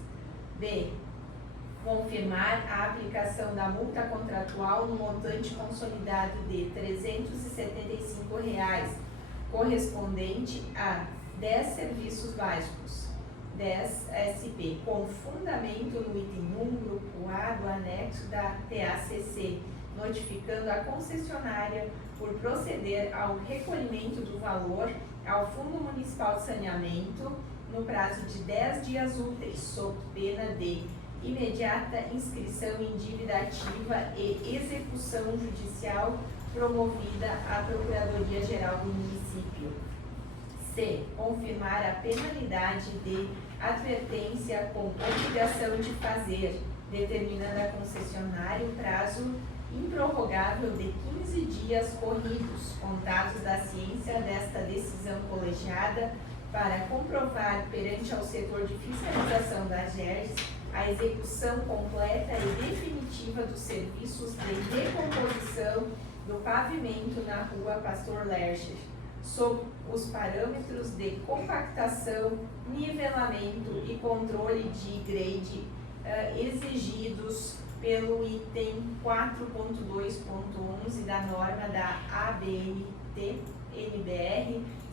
B. Confirmar a aplicação da multa contratual no montante consolidado de R$ 375, correspondente a 10 serviços básicos, 10 SP, com fundamento no item 1, grupo A do anexo da TACC, notificando a concessionária por proceder ao recolhimento do valor ao Fundo Municipal de Saneamento no prazo de 10 dias úteis, sob pena de imediata inscrição em dívida ativa e execução judicial promovida à Procuradoria-Geral do município. C. Confirmar a penalidade de advertência com obrigação de fazer, determinando a concessionária o prazo improrrogável de 15 dias corridos, contados da ciência desta decisão colegiada, para comprovar perante ao setor de fiscalização da AGERS a execução completa e definitiva dos serviços de recomposição do pavimento na rua Pastor Lercher, sob os parâmetros de compactação, nivelamento e controle de grade exigidos pelo item 4.2.11 da norma da ABNT-NBR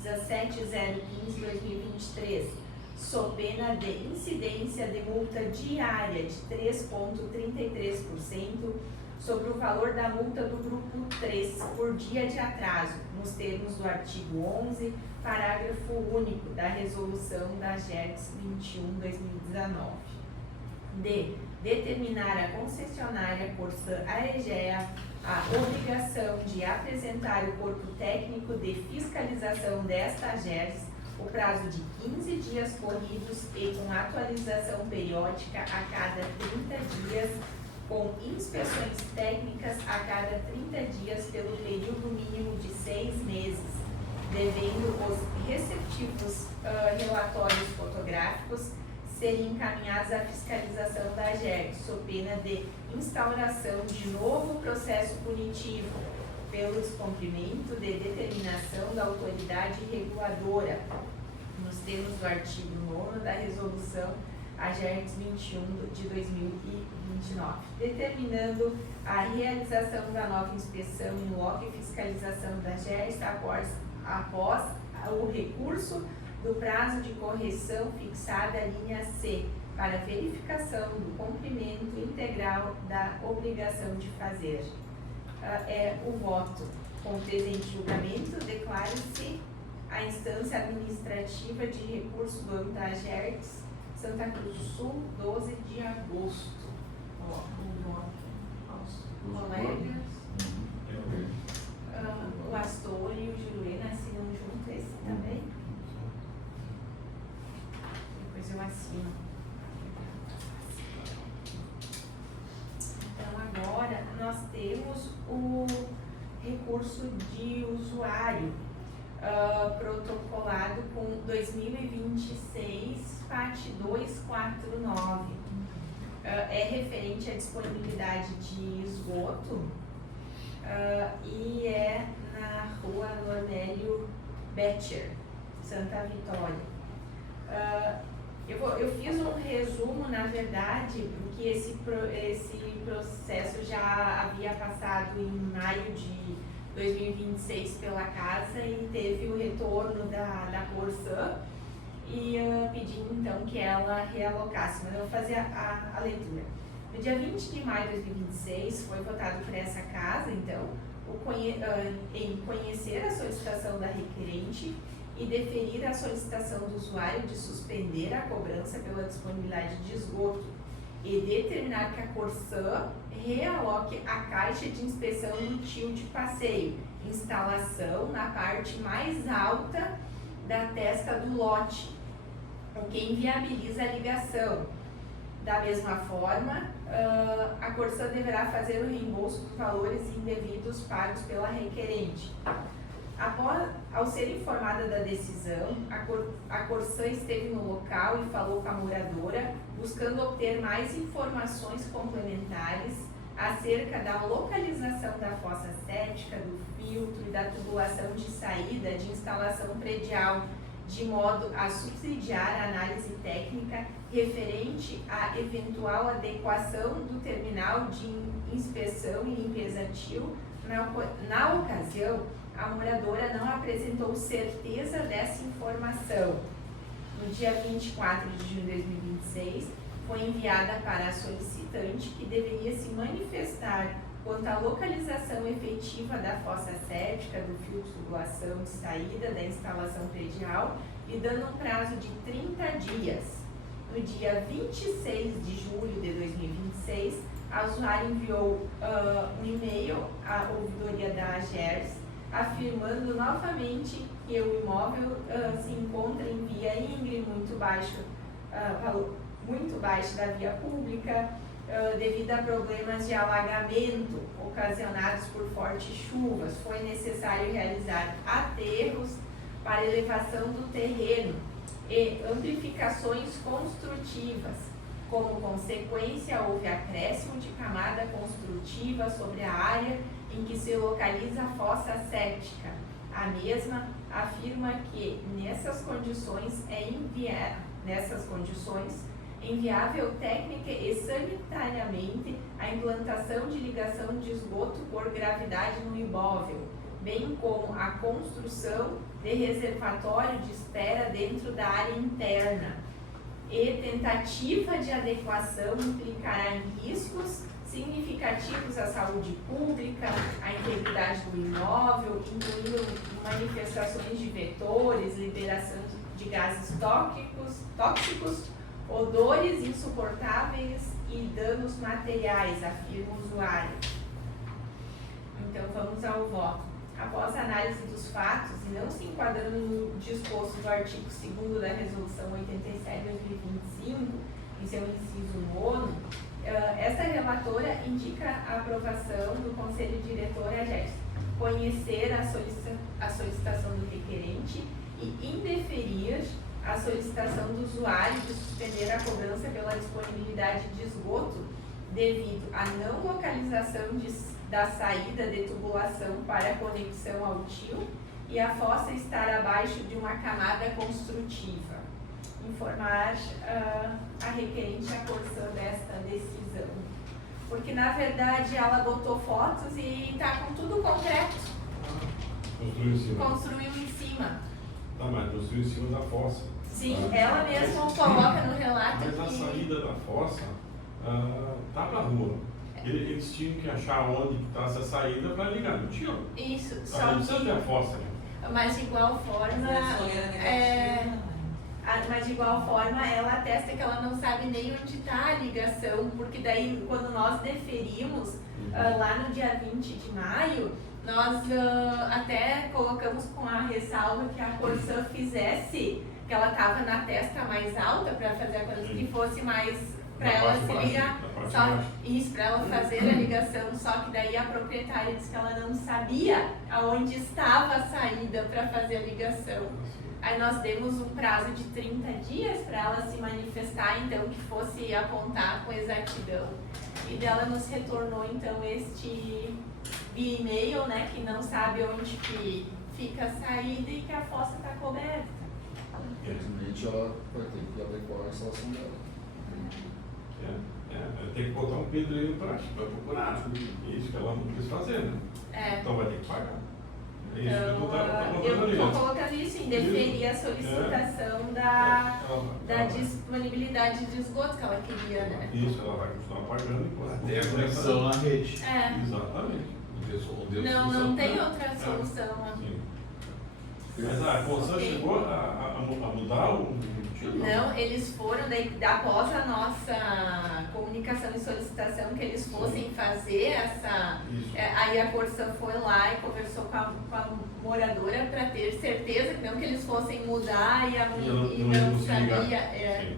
17015/2023, sob pena de incidência de multa diária de 3,33% sobre o valor da multa do grupo 3 por dia de atraso, nos termos do artigo 11, parágrafo único da resolução da AGERS 21/2019. D. Determinar a concessionária Forçam, a EGEA, a obrigação de apresentar o corpo técnico de fiscalização desta AGERS o prazo de 15 dias corridos e com atualização periódica a cada 30 dias, com inspeções técnicas a cada 30 dias pelo período mínimo de 6 meses, devendo os respectivos relatórios fotográficos serem encaminhados à fiscalização da AGERS, sob pena de instauração de novo processo punitivo pelo descumprimento de determinação da autoridade reguladora, nos termos do artigo 9º da resolução AGERS 21 de 2029, determinando a realização da nova inspeção em loco e fiscalização da AGERS após o recurso do prazo de correção fixada à linha C, para verificação do cumprimento integral da obrigação de fazer. O voto. Com o presente julgamento, declara-se a instância administrativa de recurso do âmbito da AGERS Santa Cruz do Sul, 12 de agosto. o voto aos Os colegas. Ok. O Astor e o Juruena assinam junto esse também. Depois eu assino. Então agora nós temos o recurso de usuário protocolado com 2026 PAT 249. É referente à disponibilidade de esgoto e é na rua Nornélio Betcher, Santa Vitória. Eu fiz um resumo, na verdade, porque esse processo já havia passado em maio de 2026 pela casa e teve o retorno da Corsã e pedindo então que ela realocasse, mas eu vou fazer a leitura. No dia 20 de maio de 2026 foi votado por essa casa, então, em conhecer a solicitação da requerente e deferir a solicitação do usuário de suspender a cobrança pela disponibilidade de esgoto e determinar que a Corsã realoque a caixa de inspeção no tio de passeio, instalação na parte mais alta da testa do lote, o que inviabiliza a ligação. Da mesma forma, a Corsã deverá fazer o reembolso dos valores indevidos pagos pela requerente. Ao ser informada da decisão, a Corsã esteve no local e falou com a moradora, buscando obter mais informações complementares acerca da localização da fossa séptica, do filtro e da tubulação de saída de instalação predial, de modo a subsidiar a análise técnica referente à eventual adequação do terminal de inspeção e limpeza TIL. Na ocasião, a moradora não apresentou certeza dessa informação. No dia 24 de junho de 2026, foi enviada para a solicitante que deveria se manifestar quanto à localização efetiva da fossa séptica, do filtro de tubulação de saída da instalação predial e dando um prazo de 30 dias. No dia 26 de julho de 2026, a usuária enviou um e-mail à ouvidoria da AGERS, afirmando novamente que o imóvel se encontra em via íngreme muito baixo da via pública, devido a problemas de alagamento ocasionados por fortes chuvas. Foi necessário realizar aterros para elevação do terreno e amplificações construtivas. Como consequência, houve acréscimo de camada construtiva sobre a área em que se localiza a fossa séptica. A mesma afirma que nessas condições inviável técnica e sanitariamente a implantação de ligação de esgoto por gravidade no imóvel, bem como a construção de reservatório de espera dentro da área interna. E tentativa de adequação implicará em riscos significativos à saúde pública, à integridade do imóvel, incluindo manifestações de vetores, liberação de gases tóxicos, odores insuportáveis e danos materiais, afirma o usuário. Então vamos ao voto. Após a análise dos fatos e não se enquadrando no disposto do artigo 2º da Resolução 87/2025, em seu inciso 9, esta relatora indica a aprovação do Conselho Diretor AGERS, conhecer a solicitação do requerente e indeferir a solicitação do usuário de suspender a cobrança pela disponibilidade de esgoto devido à não localização da saída de tubulação para a conexão ao TIL e a fossa estar abaixo de uma camada construtiva. Informar a requerente a Corsã desta decisão. Porque, na verdade, ela botou fotos e está com tudo concreto. Construiu em cima. Construiu em cima. Tá, mas construiu em cima da fossa. Sim, ela mesma coloca no relato Mas a que... saída da fossa tá pra rua. Eles tinham que achar onde está essa saída para ligar, não tinham? Isso, Não só precisa ter a que... fossa, né? Mas, de igual forma, Mas a soleira negativa, Mas de igual forma, ela atesta que ela não sabe nem onde está a ligação, porque daí quando nós deferimos, lá no dia 20 de maio, nós até colocamos com a ressalva que a Corsã fizesse, que ela estava na testa mais alta para fazer a coisa, que fosse mais para ela se ligar, só isso, para ela fazer a ligação, só que daí a proprietária disse que ela não sabia aonde estava a saída para fazer a ligação. Aí nós demos um prazo de 30 dias para ela se manifestar, então que fosse apontar com exatidão. E dela nos retornou então este via e-mail, né, que não sabe onde que fica a saída e que a fossa está coberta. Infelizmente ela vai ter que adequar a instalação dela. Tem que botar um pedreiro para procurar. Isso que ela não quis fazer, né? Então vai ter que pagar. É isso que tu tá eu contando ali. estou colocando isso em deferir a solicitação da disponibilidade de esgoto que ela queria, né? Isso, ela vai continuar pagando enquanto. Até a conexão na rede. Exatamente. Não tem outra solução. Sim. Mas a Corsã chegou a mudar o tipo? Não, eles foram, daí, após a nossa comunicação e solicitação que eles fossem fazer essa. Aí a Corsã foi lá e conversou com a moradora para ter certeza que não que eles fossem mudar e não sabia. Sim.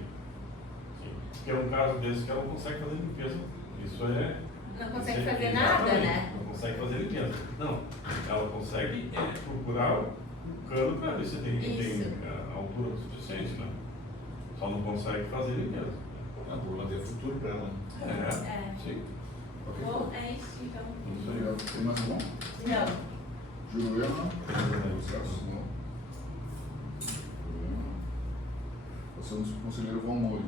Que é um caso desse que ela não consegue fazer limpeza. Isso é. Não consegue fazer nada, né? Não consegue fazer limpeza. Não, ela consegue procurar o cano para ver se tem a altura suficiente, né? Só não consegue fazer limpeza. Não, por manter futuro para ela. Sim. Bom, é isso então. Isso aí. Obrigado. Tem mais algum? Não. Juliana? Celso? Não. Juliana. Passamos para o conselheiro Valmori.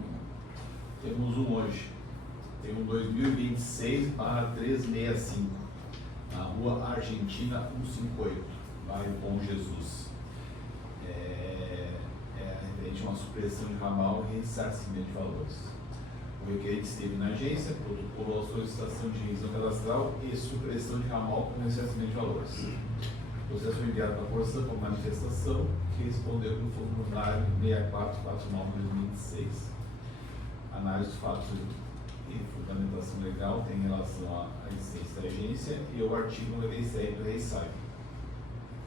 Temos um hoje. Tem um 2026/365, na rua Argentina 158, bairro Bom Jesus. Referente a uma supressão de ramal e ressarcimento de valores. O requerente esteve na agência, protocolou a solicitação de revisão cadastral e supressão de ramal com ressarcimento de valores. O processo foi enviado para a Corsã por manifestação, que respondeu no formulário 6449/2026. Análise dos fatos e fundamentação legal tem relação à existência da agência e o artigo 97 do REISAI,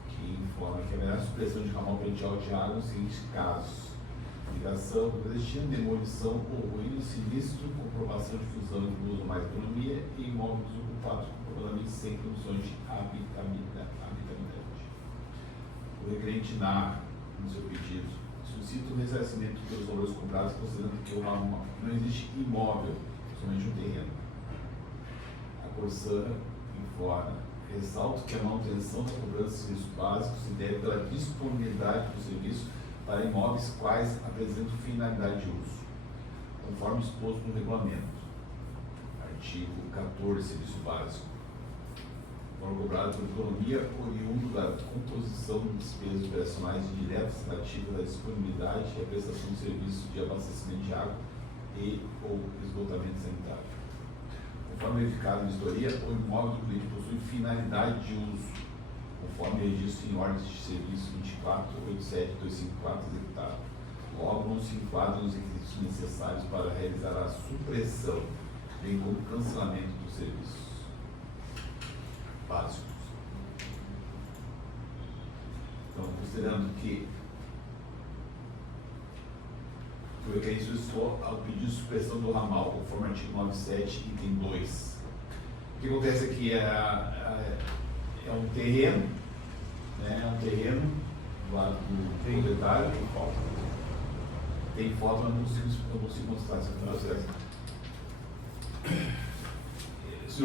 que informa que haverá supressão de ramal predial de água nos seguintes casos: ligação, destino, demolição ou ruína, sinistro, comprovação de fusão de uso ou mais economia e imóvel desocupado comprovadamente sem condições de habitabilidade. O requerente narra no seu pedido solicita o ressarcimento pelos valores comprados, considerando que o ramal não existe imóvel, somente um terreno. A Corsã informa, ressalta que a manutenção da cobrança de serviços básicos se deve pela disponibilidade do serviço para imóveis quais apresentam finalidade de uso, conforme exposto no regulamento. Artigo 14, serviço básico. Foram cobrados por economia oriundo da composição de despesas operacionais diretas relativas à disponibilidade e à prestação de serviços de abastecimento de água e ou esgotamento sanitário. Conforme verificado em vistoria, o imóvel do cliente possui finalidade de uso, conforme registro em ordens de serviço 2487254 executado. Logo, não se enquadram os requisitos necessários para realizar a supressão, bem como cancelamento dos serviços básicos. Então, considerando que o requerente solicitou ao pedido de supressão do ramal, conforme artigo 97, item 2. O que acontece aqui é um terreno, né? É um terreno do lado do proprietário. Tem foto, mas não consigo mostrar essa processo. O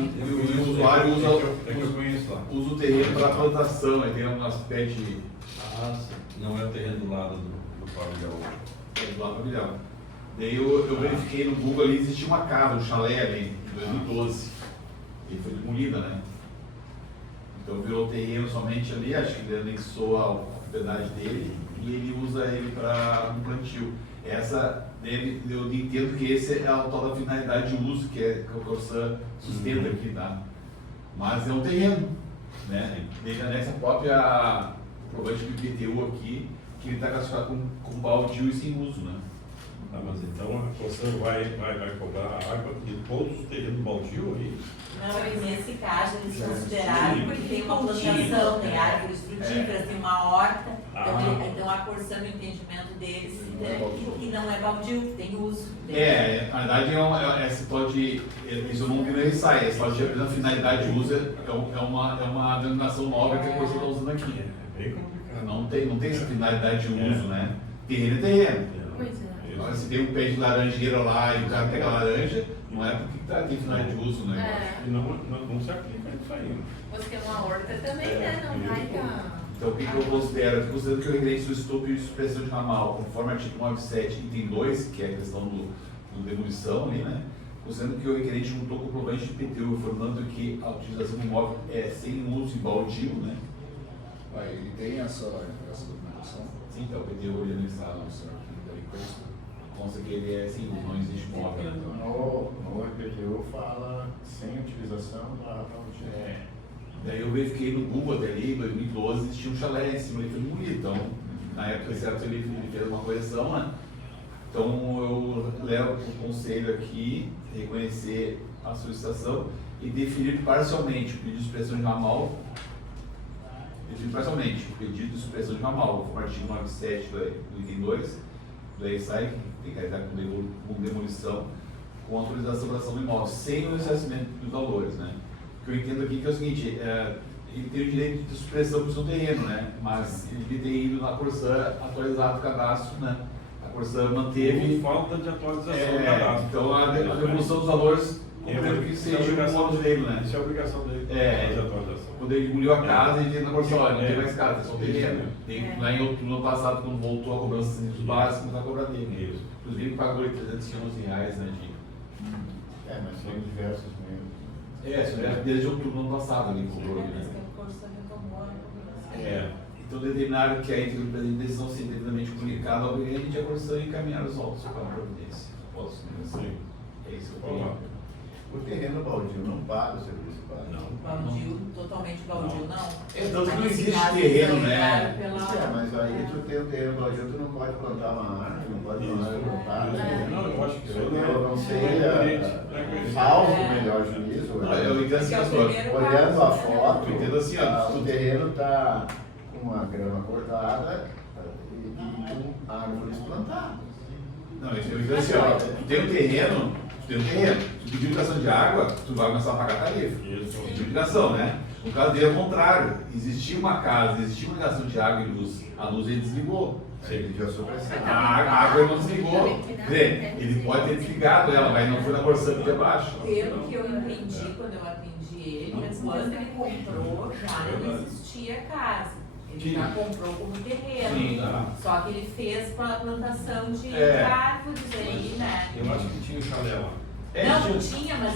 usuário usa o terreno para plantação, aí tem umas pés de. Não é o terreno do lado do pavilhão. Do lado do pavilhão. Daí eu verifiquei no Google ali, existia uma casa, um chalé ali, em 2012. E foi demolida, né? Então virou terreno somente ali, acho que ele anexou a propriedade dele e ele usa ele para um plantio. Eu entendo que esse é a tal da finalidade de uso que a Corsã sustenta aqui, tá? Mas é um terreno, né? Ele anexa a própria comprovante do IPTU aqui, que ele está classificado como baldio e sem uso, né? Ah, mas então a Corsan vai cobrar a água de todos os terrenos baldio aí? Não, e nesse caso eles Já consideraram sim. porque tem uma plantação, tem árvores frutíferas, tem uma horta, então a Corsan, no entendimento deles, que não é baldio, que tem uso. Na verdade, esse tal de. Isso eu não vi no ensaio, esse tal de finalidade de uso é uma denominação nova que a Corsan está usando aqui. É bem complicado. Não tem essa finalidade de uso, né? Terreno é terreno. Pois é. Agora, se tem um pé de laranjeira lá e o cara pega a laranja, não é porque tem finalidade de uso, né? E não se aplica isso aí. Né? Você tem uma horta também, né? Não vai dar. Então, o que eu considero? Eu considero que o requerente solicitou pedido de supressão de ramal, conforme artigo 97, item 2, que é a questão do demolição ali, né? Considerando que o requerente juntou comprovante de IPTU, informando que a utilização do imóvel é sem uso e baldio, né? Ele tem essa documentação? Sim, então, o IPTU olhando o estado, certo? Daí consta que ele é sem uso, não existe imóvel. Então, No EPTU fala sem utilização da baldio. Daí eu verifiquei no Google até ali, em 2012, existia um chalé em cima, ele foi demolido. Então, na época, certo, ele fez uma correção, né? Então, eu levo o conselho aqui, reconhecer a solicitação e definir parcialmente o pedido de supressão de ramal. Definir parcialmente o pedido de supressão de ramal, conforme o artigo 97 do item 2, do EISAI, que tem que realizar com demolição, com autorização para ação do imóvel, sem o ressarcimento dos valores, né? O que eu entendo aqui que é o seguinte, ele tem o direito de supressão do seu terreno, né? Mas ele tem ido na Corsan atualizado o cadastro, né? A Corsan manteve. Falta de atualização do cadastro. Então a devolução dos valores, compreendo que seja o modo dele, né? Isso é obrigação dele, fazer atualização. Quando ele demoliu a casa, ele na Corsan, olha, não tem mais casa, tem só terreno. Lá em outubro do ano passado, quando voltou a cobrança de serviços básicos, não está cobrando dele. Isso. Inclusive ele pagou R$311, né? Mas são diversos meios. Isso é desde outubro do ano passado ele cobrou, Mas né? que a Corsan retomou a cobrança. Então determinaram que a íntegra do presente de decisão seja devidamente comunicada ao cliente e a Corsan encaminhar os autos para a providência. Posso, né? Sim. É isso que eu tenho. O terreno baldio não paga o serviço básico. Não. Baldio, totalmente baldio, não. Então não Mas existe caso terreno, seja né? pela- Mas aí tu tem o terreno baldio, tu não pode plantar uma árvore, não pode plantar plantar. Não, eu acho que isso aí Eu não sei, é salvo o melhor juízo. Não, eu entendo assim, Esse é o pastor. primeiro Olhando a foto, Eu entendo assim, ó. o terreno está com a grama cortada e com árvores plantadas. Não, eu entendo assim, ó. Tu tem um terreno, tu pediu ligação de água, tu vai começar a pagar tarifa. Isso. Pediu ligação, né? No caso dele é o contrário. Existia uma casa, existia uma ligação de água e luz. A luz ele desligou. Ele pediu a supressão. A água ele não desligou. Quer dizer, ele pode ter desligado ela, mas não foi na porção de baixo. Pelo que eu entendi quando eu atendi ele, quando ele comprou, já não existia casa. Ele já comprou como terreno. Sim. Só que ele fez com a plantação de É. árvores aí, né? Eu acho que tinha um chalé lá. Não tinha, mas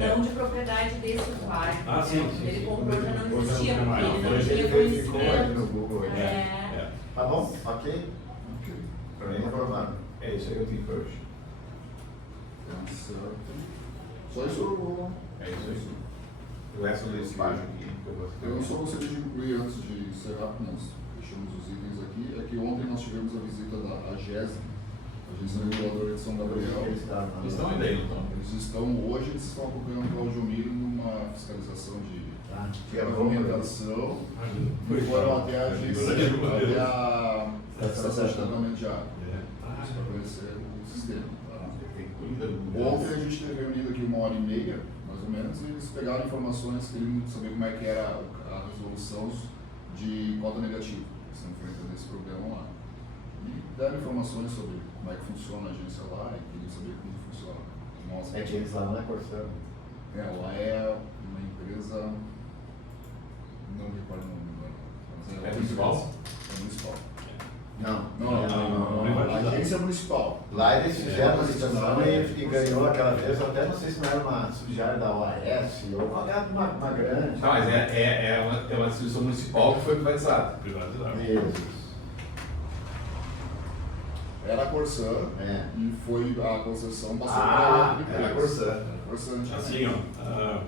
não de propriedade desse usuário. Ah, sim, sim, Ele sim. comprou já não Hoje existia, não tem porque mais. ele não Hoje tinha ele verificou aqui no conhecimento. Google. É. Tá bom? Ok? Para mim informado. É isso aí que eu tenho por hoje. Tá certo. Só isso eu vou. É isso aí. O resto desse página aqui. Eu só gostaria de incluir, antes de encerrar, porque nós fechamos os itens aqui, é que ontem nós tivemos a visita da AGESM, Agência Reguladora de São Gabriel. Eles estavam Eles estão ainda aí, então. Hoje eles estão acompanhando o Claudio Miro numa fiscalização de Tá. pavimentação e foram até a agência, até a estação de tratamento de água, para conhecer o sistema. Tá? Ontem a gente esteve reunido aqui 1h30, mais ou menos, e eles pegaram informações, queriam saber como é que era a resolução de cota negativa, que estão enfrentando esse problema lá. E deram informações sobre como é que funciona a agência lá e queriam saber como funciona. Nossa, É que eles lá não é Corsan. ela é uma empresa, não me recordo o nome agora. Mas ela É municipal? É municipal. Não. A agência municipal. Lá eles fizeram uma licitação e ganhou aquela vez, até não sei se não era uma subsidiária da OAS ou uma grande. Tá, mas é uma instituição municipal que foi privatizada. Privatizado. Isso. Era a Corsan É. e foi a concessão passou Ah, para era a Corsan. Corsan tinha Assim, ó,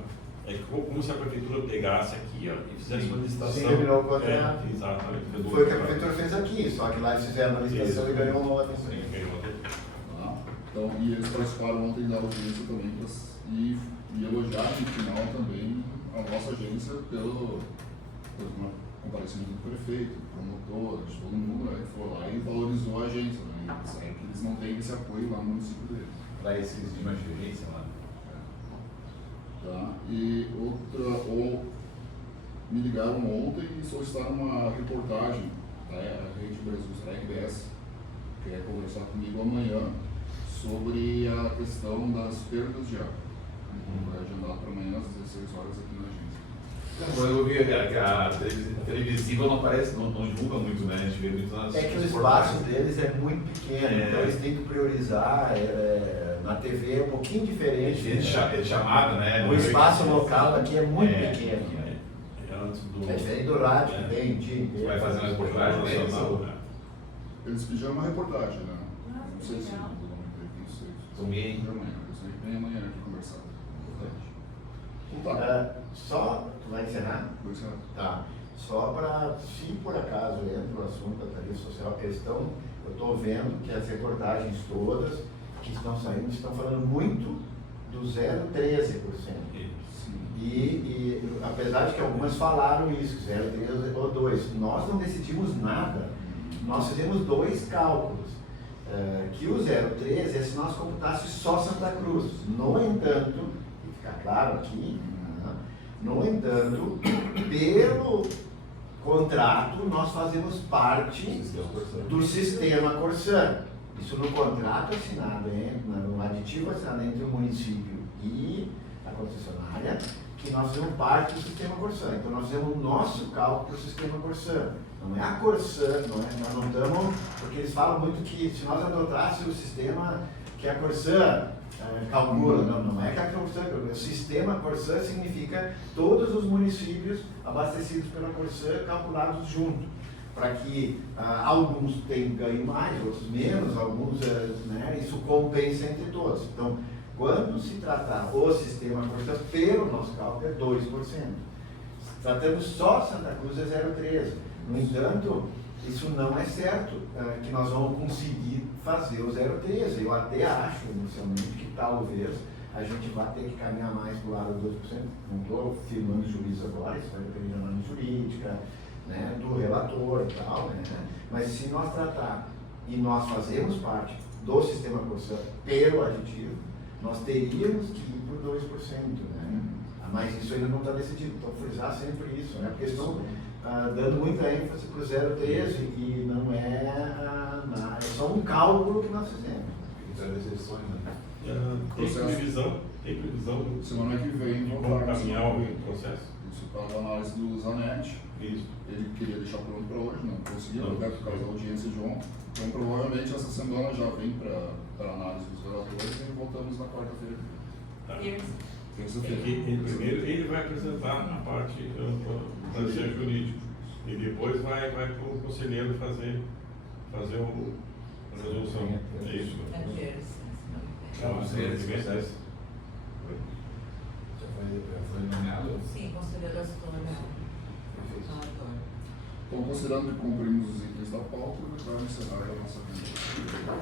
É como se a prefeitura pegasse aqui, ó, e fizesse uma licitação. Sim, terminou o contrato. Exatamente. Foi o que a prefeitura fez aqui, só que lá eles fizeram a licitação Isso. e ganhou uma outra. Sim, ganhou outra. Tá? Então, e eles participaram ontem da audiência também e elogiaram no final também a nossa agência pelo comparecimento do prefeito, do promotor, de todo mundo, né, que foi lá e valorizou a agência, né? E sabe que eles não têm esse apoio lá no município deles. Para esses de uma gerência lá. Tá? E me ligaram ontem e solicitaram uma reportagem da Rede Brasil, da RBS, que quer conversar comigo amanhã sobre a questão das perdas de água. Vai agendar para amanhã às 16 horas aqui na agência. Eu vi que a televisiva não aparece, não divulga muito, né? A gente vê muito nas É que o nas espaço portais. deles é muito pequeno, então eles têm que priorizar. Na TV é um pouquinho diferente. É chamada, né? O espaço local aqui é muito pequeno. Antes do... É diferente do rádio, que tem o dia inteiro. Vai fazer uma reportagem deles. nacional, né? Eles pediram uma reportagem, né? Ah, Não sei se legal. eu vou não sei. Também. Amanhã, eu sei que vem amanhã aqui conversar. Então tá. Só, tu vai encerrar? Vou encerrar. Tá. Só para, se por acaso entra o assunto da tarifa social, eu estou vendo que as reportagens todas que estão saindo estão falando muito do 0,13%. E apesar de que algumas falaram isso, 0,13 ou 2, nós não decidimos nada. Nós fizemos dois cálculos. Que o 0,13 é se nós computássemos só Santa Cruz. No entanto, e fica claro aqui, no entanto, pelo contrato, nós fazemos parte do sistema Corsã. Isso no contrato assinado, no aditivo assinado entre o município e a concessionária, que nós fazemos parte do sistema Corsã. Então nós fizemos o nosso cálculo do sistema Corsã. Não é a Corsã, nós não estamos, porque eles falam muito que se nós adotássemos o sistema que a Corsã calcula, não é que a Corsã, o sistema Corsã significa todos os municípios abastecidos pela Corsã calculados junto, para que alguns tenham ganho mais, outros menos, alguns, isso compensa entre todos. Então, quando se tratar o sistema Corsã, pelo nosso cálculo, é 2%. Tratando só Santa Cruz, é 0,13%. No entanto, isso não é certo, que nós vamos conseguir fazer o 0,13%. Eu até acho, inicialmente, que talvez a gente vai ter que caminhar mais para o lado dos 2%. Não estou firmando juízo agora, isso vai depender da análise jurídica, né, do relator e tal, né? Mas se nós tratar e nós fazemos parte do sistema Corsã pelo aditivo, nós teríamos que ir por 2%, né? Mas isso ainda não está decidido, então frisar sempre isso, né? Porque estão dando muita ênfase para o 0,13 e não é só um cálculo que nós fizemos. Muitas exceções, né? Tem previsão Semana que vem de vão como estar caminhar o processo? Isso para a análise do Zanetti. Isso. Ele queria deixar pronto para hoje, não conseguiu, até por causa da audiência de ontem. Então, provavelmente, essa semana já vem para a análise dos relatores e voltamos na quarta-feira. Tá. Terça-feira. Primeiro ele vai apresentar a parte do parecer jurídico e depois vai para o conselheiro fazer a resolução. É isso? Já foi nomeado? Sim, conselheiro assessor. Então, considerando que cumprimos os itens da pauta, vamos encerrar a nossa reunião.